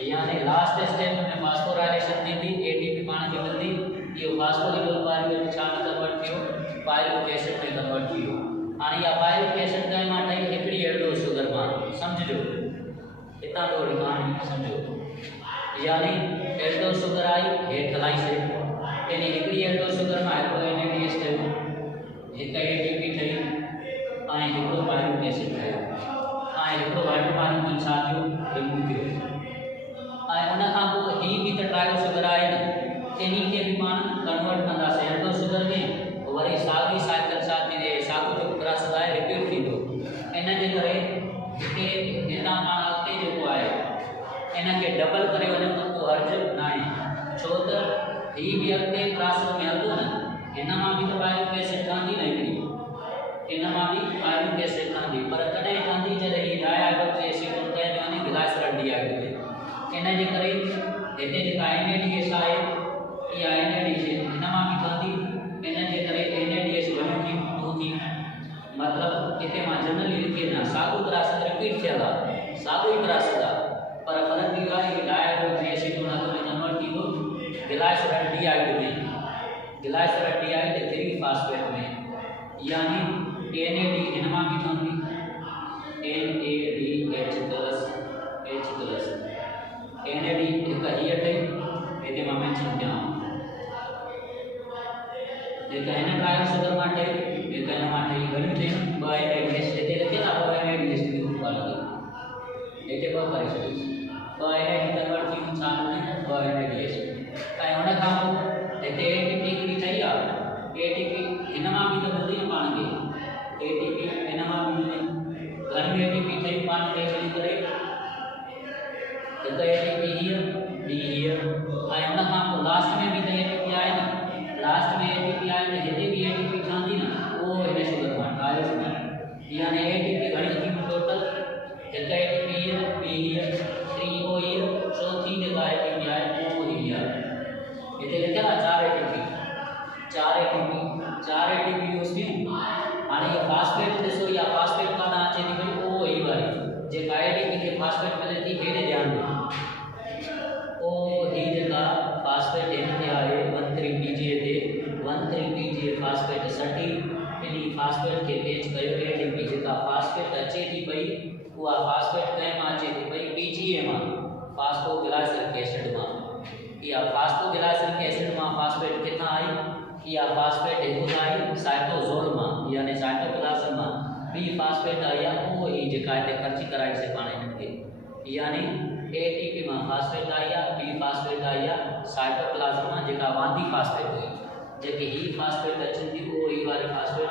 यानी लास्ट स्टेज में फॉस्फोराइलेशन थींदी, ATP पाण खे मिलंदी। इहो फॉस्फोइनोल पाइरूवेट छा में कन्वर्ट थियो? पाइरूविक एसिड में कन्वर्ट थियो। हाणे इहा पाइरूविक एसिड कंहिं मां ठही? हिकिड़ी एल्डोस शुगर मां। सम्झो हितां थोरी कहाणी सम्झो। यानी एल्डोस शुगर आई, हेठि हलाईसीं। इन हिकिड़ी एल्डोस शुगर मां हिकिड़ो NADH ठहियो, हिकु ATP ठही, ऐं हिकिड़ो पाइरूविक एसिड ठहियो, ऐं हिकिड़ो वाटर मॉलिक्यूल छा थियो? रिमूव थियो। ऐं उन खां पोइ हीअ बि त ट्रायो शुगर आहे न, इन खे बि पाण कन्वर्ट कंदासीं एल्डोस शुगर में। वरी साॻी साइकिल छा थींदी? साॻियो जेको प्रोसेस आहे रिपीट थींदो। इन जे करे हिते हितां खां अॻिते जेको आहे इन खे डबल करे वञो त को हर्ज न आहे। छो त हीअ बि अॻिते प्रोसेस में हलंदो न, हिन मां बि त पाइरूविक एसिड ठहंदी न हिकिड़ी, इन मां बि पाइरूविक एसिड ठहंदी, पर तॾहिं ठहंदी जॾहिं हीअ डाइहाइड्रोक्सी एसिड कयो वञे ग्लाइसरॉल डिहाइड्रेट। इन जे करे हिते जेका NADH आहे, इहा NADH हिन मां बि ठहंदी। इन जे करे मतलब इते मां जनरली लिखे ना सादो विरासत रिपीट थियल आहे, सादो ई विरासत आहे, पर फर्क इहो आहे कि डायहाइड्रोजनेस जो नालो कन्वर्ट थींदो ग्लाइसोरल्डिहाइड में, ग्लाइसोरल्डिहाइड 3 फास्फेट में, यानी NAD हिन मां बि ठहंदी NADH+, NAD हिक हीअ ठही हिते मां मेंशन कयां, हिक हिन ट्रायल शुगर मां ठही, हिक हिन मां ठही, घणी ठही ॿ NADH हिते लिखियल आहे, ॿ NADH जी ग्रुप वारी हिते ॿ करे छॾियोसीं, ॿ NAD कन्वर्ट थी छा मिली ॿ NADH, ऐं हुन खां पोइ हिते ATP हिकिड़ी ठही आहे, ATP हिन मां बि त मिलंदी न पाण खे, ATP हिन मां बि मिलंदी, घणी ATP ठही पाण खे मिली करे, हिकु ATP हीअ ॿी हीअ, ऐं हुन खां पोइ लास्ट में बि त ATP आहे न, लास्ट में ATP आहे त हिते बि ATP ठहंदी न, उहो हिन शुगर मां ट्रायल्स में, यानी ATP घणी थी टोटल, हिकु ATP हीअ ॿी हीअ टी ओ हीअ, चौथी जेका ATP आहे उहो हीअ आहे, हिते लिखियल आहे 4 ATP यूज़ थियूं, हाणे इहो फास्फेट ॾिसो, या फास्फेट काॾां अचे थी पई, उहो ई वारी जेका ATP खे फास्फेट मिले थी, हेॾे ध्यानु ॾियो, ओ ही जेका फास्फेट हिन आहे 13PGA ते 13PGA फास्फेट सठी, इन फास्फेट खे कैच कयो ATP, जेका फास्फेट अचे थी पई उहा फास्फेट कंहिं मां अचे थी पई PGA मां, फास्फोग्लाइसिक एसिड मां, इहा फास्फोग्लाइसिक एसिड मां फास्फेट किथां आई, इहा फास्फेट हिकु आई साइटोसोल मां, यानी साइटोप्लाज्म मां, ॿी फास्फेट आई आहे उहो ही जेका हिते ख़र्ची कराईसे पाण हिनखे, यानी ATP मां फास्फेट आई आहे, ॿी फास्फेट आई आहे साइटोप्लाज्म मां, जेका वांदी फास्फेट हुई, जेके ही फास्फेट अचनि थी उहो ही वारी फास्फेट,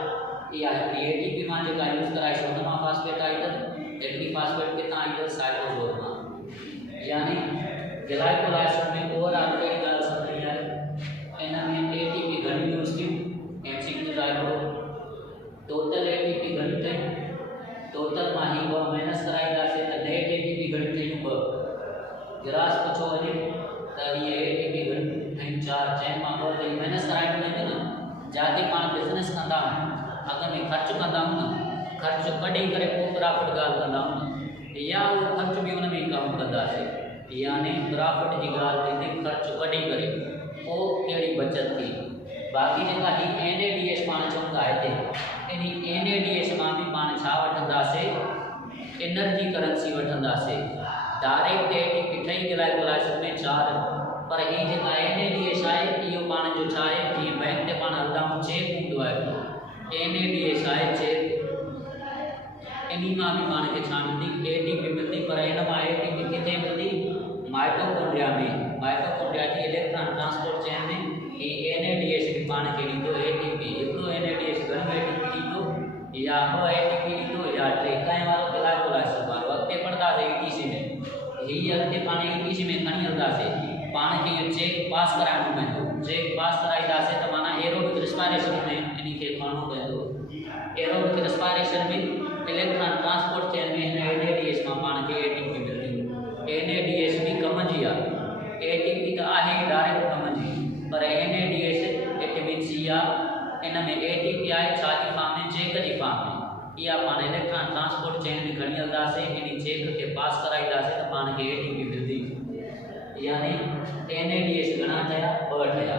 इहा ATP मां जेका यूज़ कराईसे हुन मां फास्फेट आई अथनि, हिकिड़ी फास्फेट किथां आई अथनि साइटोसोल मां, यानी ग्लाइकोलाइसिस में ओवरऑल कहिड़ी ॻाल्हि सम्झणी आहे, इन में ATP घणी यूज़ थियूं, MCQ आहे टोटल ATP घणी ठही, टोटल मां ही ॿ माइनस कराईंदासीं त नेट ATP घणी ठहियूं ॿ, ग्रास पुछो वञे त हीअ ATP घणी ठहियूं 4, जंहिं मां ॿ त माइनस कराइणी पवंदी न, जाते पाण बिज़नेस कंदा आहियूं, अॻ में ख़र्च कंदा आहियूं न, ख़र्च कढी करे पोइ प्रॉफिट ॻाल्हि कंदा आहियूं न, या उहो ख़र्च बि हुन में ई कमु कंदासीं, यानी प्रॉफिट जी ॻाल्हि थींदी ख़र्च कढी करे पोइ कहिड़ी बचत थी, बाक़ी जेका ही NADH पाण चऊं था हिते, इन NADH मां बि पाण छा वठंदासीं, एनर्जी करेंसी वठंदासीं, डायरेक्ट ATP ठही ग्लाइकोलाइसिस में 4, पर ही जेका NADH आहे इहो पाण जो छा आहे, जीअं बैंक ते पाण हलंदा आहियूं चेक हूंदो आहे, NADH आहे चेक, इन मां बि पाण खे छा मिलंदी ATP मिलंदी, पर हिन मां ATP किथे मिलंदी, माइटोकॉन्ड्रिया में, माइटोकॉन्ड्रिया जी इलेक्ट्रॉन ट्रांसपोर्ट चेन में ही NADH भी पाण खे ॾींदो ATP, हिकिड़ो NADH घणो ATP ॾींदो, या ॿ ATP ॾींदो या टे, कंहिं वारो ग्लाइकोलाइसिस वारो, अॻिते पढ़ंदासीं ETC में, हीअ अॻिते पाण ETC में खणी हलंदासीं, पाण खे इहो चेक पास कराइणो पवंदो, चेक पास कराईंदासीं त माना एरोबिक रिस्पायरेशन में इन खे खणणो पवंदो, एरोबिक रिस्पायरेशन में इलेक्ट्रॉन ट्रांसपोर्ट चेन में हिन NADH मां पाण खे ATP मिलंदी, NADH बि कम जी आहे, ATP त आहे डायरेक्ट कम जी, पर NADH इट मीन्स इहा इन में ATP आहे छा जी फॉर्म में, चेक जी फॉर्म में, इहा पाण इलेक्ट्रॉन ट्रांसपोर्ट चेन में खणी हलंदासीं, इन चेक खे पास कराईंदासीं त पाण खे ATP मिलंदी, यानी NADH घणा ठहिया ॿ ठहिया,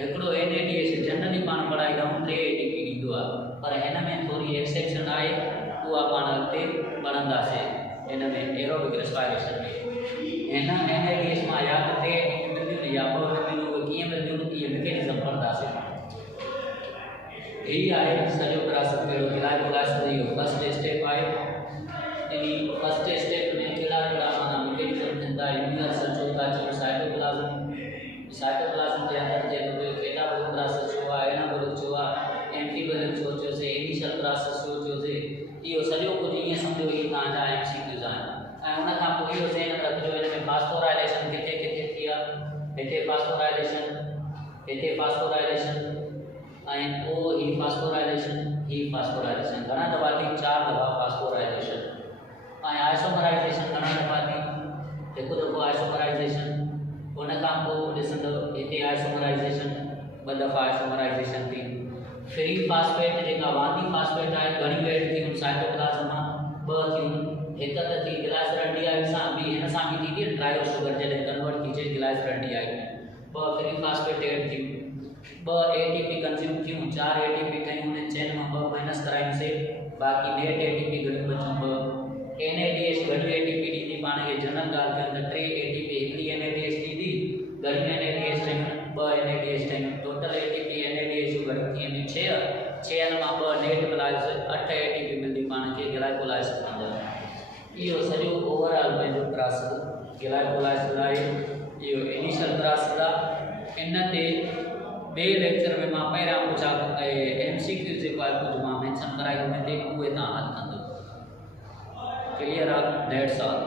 हिकिड़ो NADH जनरली पाण पढ़ाईंदा आहियूं 3 ATP ॾींदो आहे, पर हिन में थोरी एक्सेप्शन आहे, उहा पाण अॻिते पढ़ंदासीं हिन में एरोबिक रिस्पायरेशन में, हिन NADH मां या त 3 ATP मिलंदियूं या ॿ मिलंदियूं, उहे कीअं मिलंदियूं इहे मैकेनिज़म पढ़ंदासीं, यही आहे सॼो विरासत कहिड़ो ग्लाइकोलाइसिस जो फर्स्ट स्टेप आहे, इन फर्स्ट स्टेप में कहिड़ा कहिड़ा माना मैकेनिज़म थींदा, यूनिवर्सल छो था चऊं, साइटोप्लाज्म जे अंदरि जेको कैटाबॉलिक प्रोसेस छो आहे, एनाबॉलिक छो आहे, एंटीबॉलिक छो चयोसीं, इनिशियल प्रोसेस छो चयोसीं, इहो सॼो कुझु ईअं सम्झो ही तव्हांजा MCQs आहिनि, ऐं हुन खां पोइ इहो ज़हन रखिजो हिन में फास्फोराइलेशन किथे किथे थी आहे, हिते फास्फोराइलेशन, हिते फास्फोराइलेशन, ऐं पोइ ही फास्फोराइलेशन घणा दफ़ा थी, 4 दफ़ा फास्फोराइलेशन, ऐं आइसोमराइजेशन घणा दफ़ा थी, हिकु दफ़ो आइसोमराइजेशन, हुन खां पोइ ॾिसंदव हिते आइसोमराइजेशन 2 दफ़ा आइसोमराइजेशन थी, फ्री फास्फेट जेका वांदी फास्फेट आहे घणी एड थी साइटोप्लाज्म मां ॿ थियूं हिक त थी ग्लाइसरल्डिहाइड सां ॿी हिन सां बि थी ट्रायो शुगर जॾहिं कन्वर्ट थी जे ग्लाइसरल्डिहाइड में ॿ फ्री फास्फेट एड थियूं ॿ एटीपी कंज्यूम थियूं 4 एटीपी ठहियूं हुन चेन मां ॿ माइनस करायूंसीं बाक़ी नेट एटीपी घणी बचियूं ॿ एनएडीएच घणी एटीपी ॾींदी पाण खे जनरल ॻाल्हि कयूं त 3 एटीपी हिकिड़ी एनएडीएच ॾींदी घणी एनएडीएच ठहियूं 2 एनएडीएच ठहियूं टोटल एटीपी एनएडीएच जूं घणी थी वेंदियूं 6 मां 2 नेट मिलायोसीं 8 एटीपी मिलंदी पाण खे ग्लाइकोलाइसिस अंदरि इहो सॼो ओवरऑल पंहिंजो प्रोसेस ग्लाइकोलाइसिस आहे इहो इनिशियल प्रोसेस आहे इन ते ॿिए लेक्चर में मां पहिरियां पुछा एमसीक्यू जेको आहे कुझु मां मेंशन करायो हुन ते उहे तव्हां हल कंदो क्लियर आहे दैट्स ऑल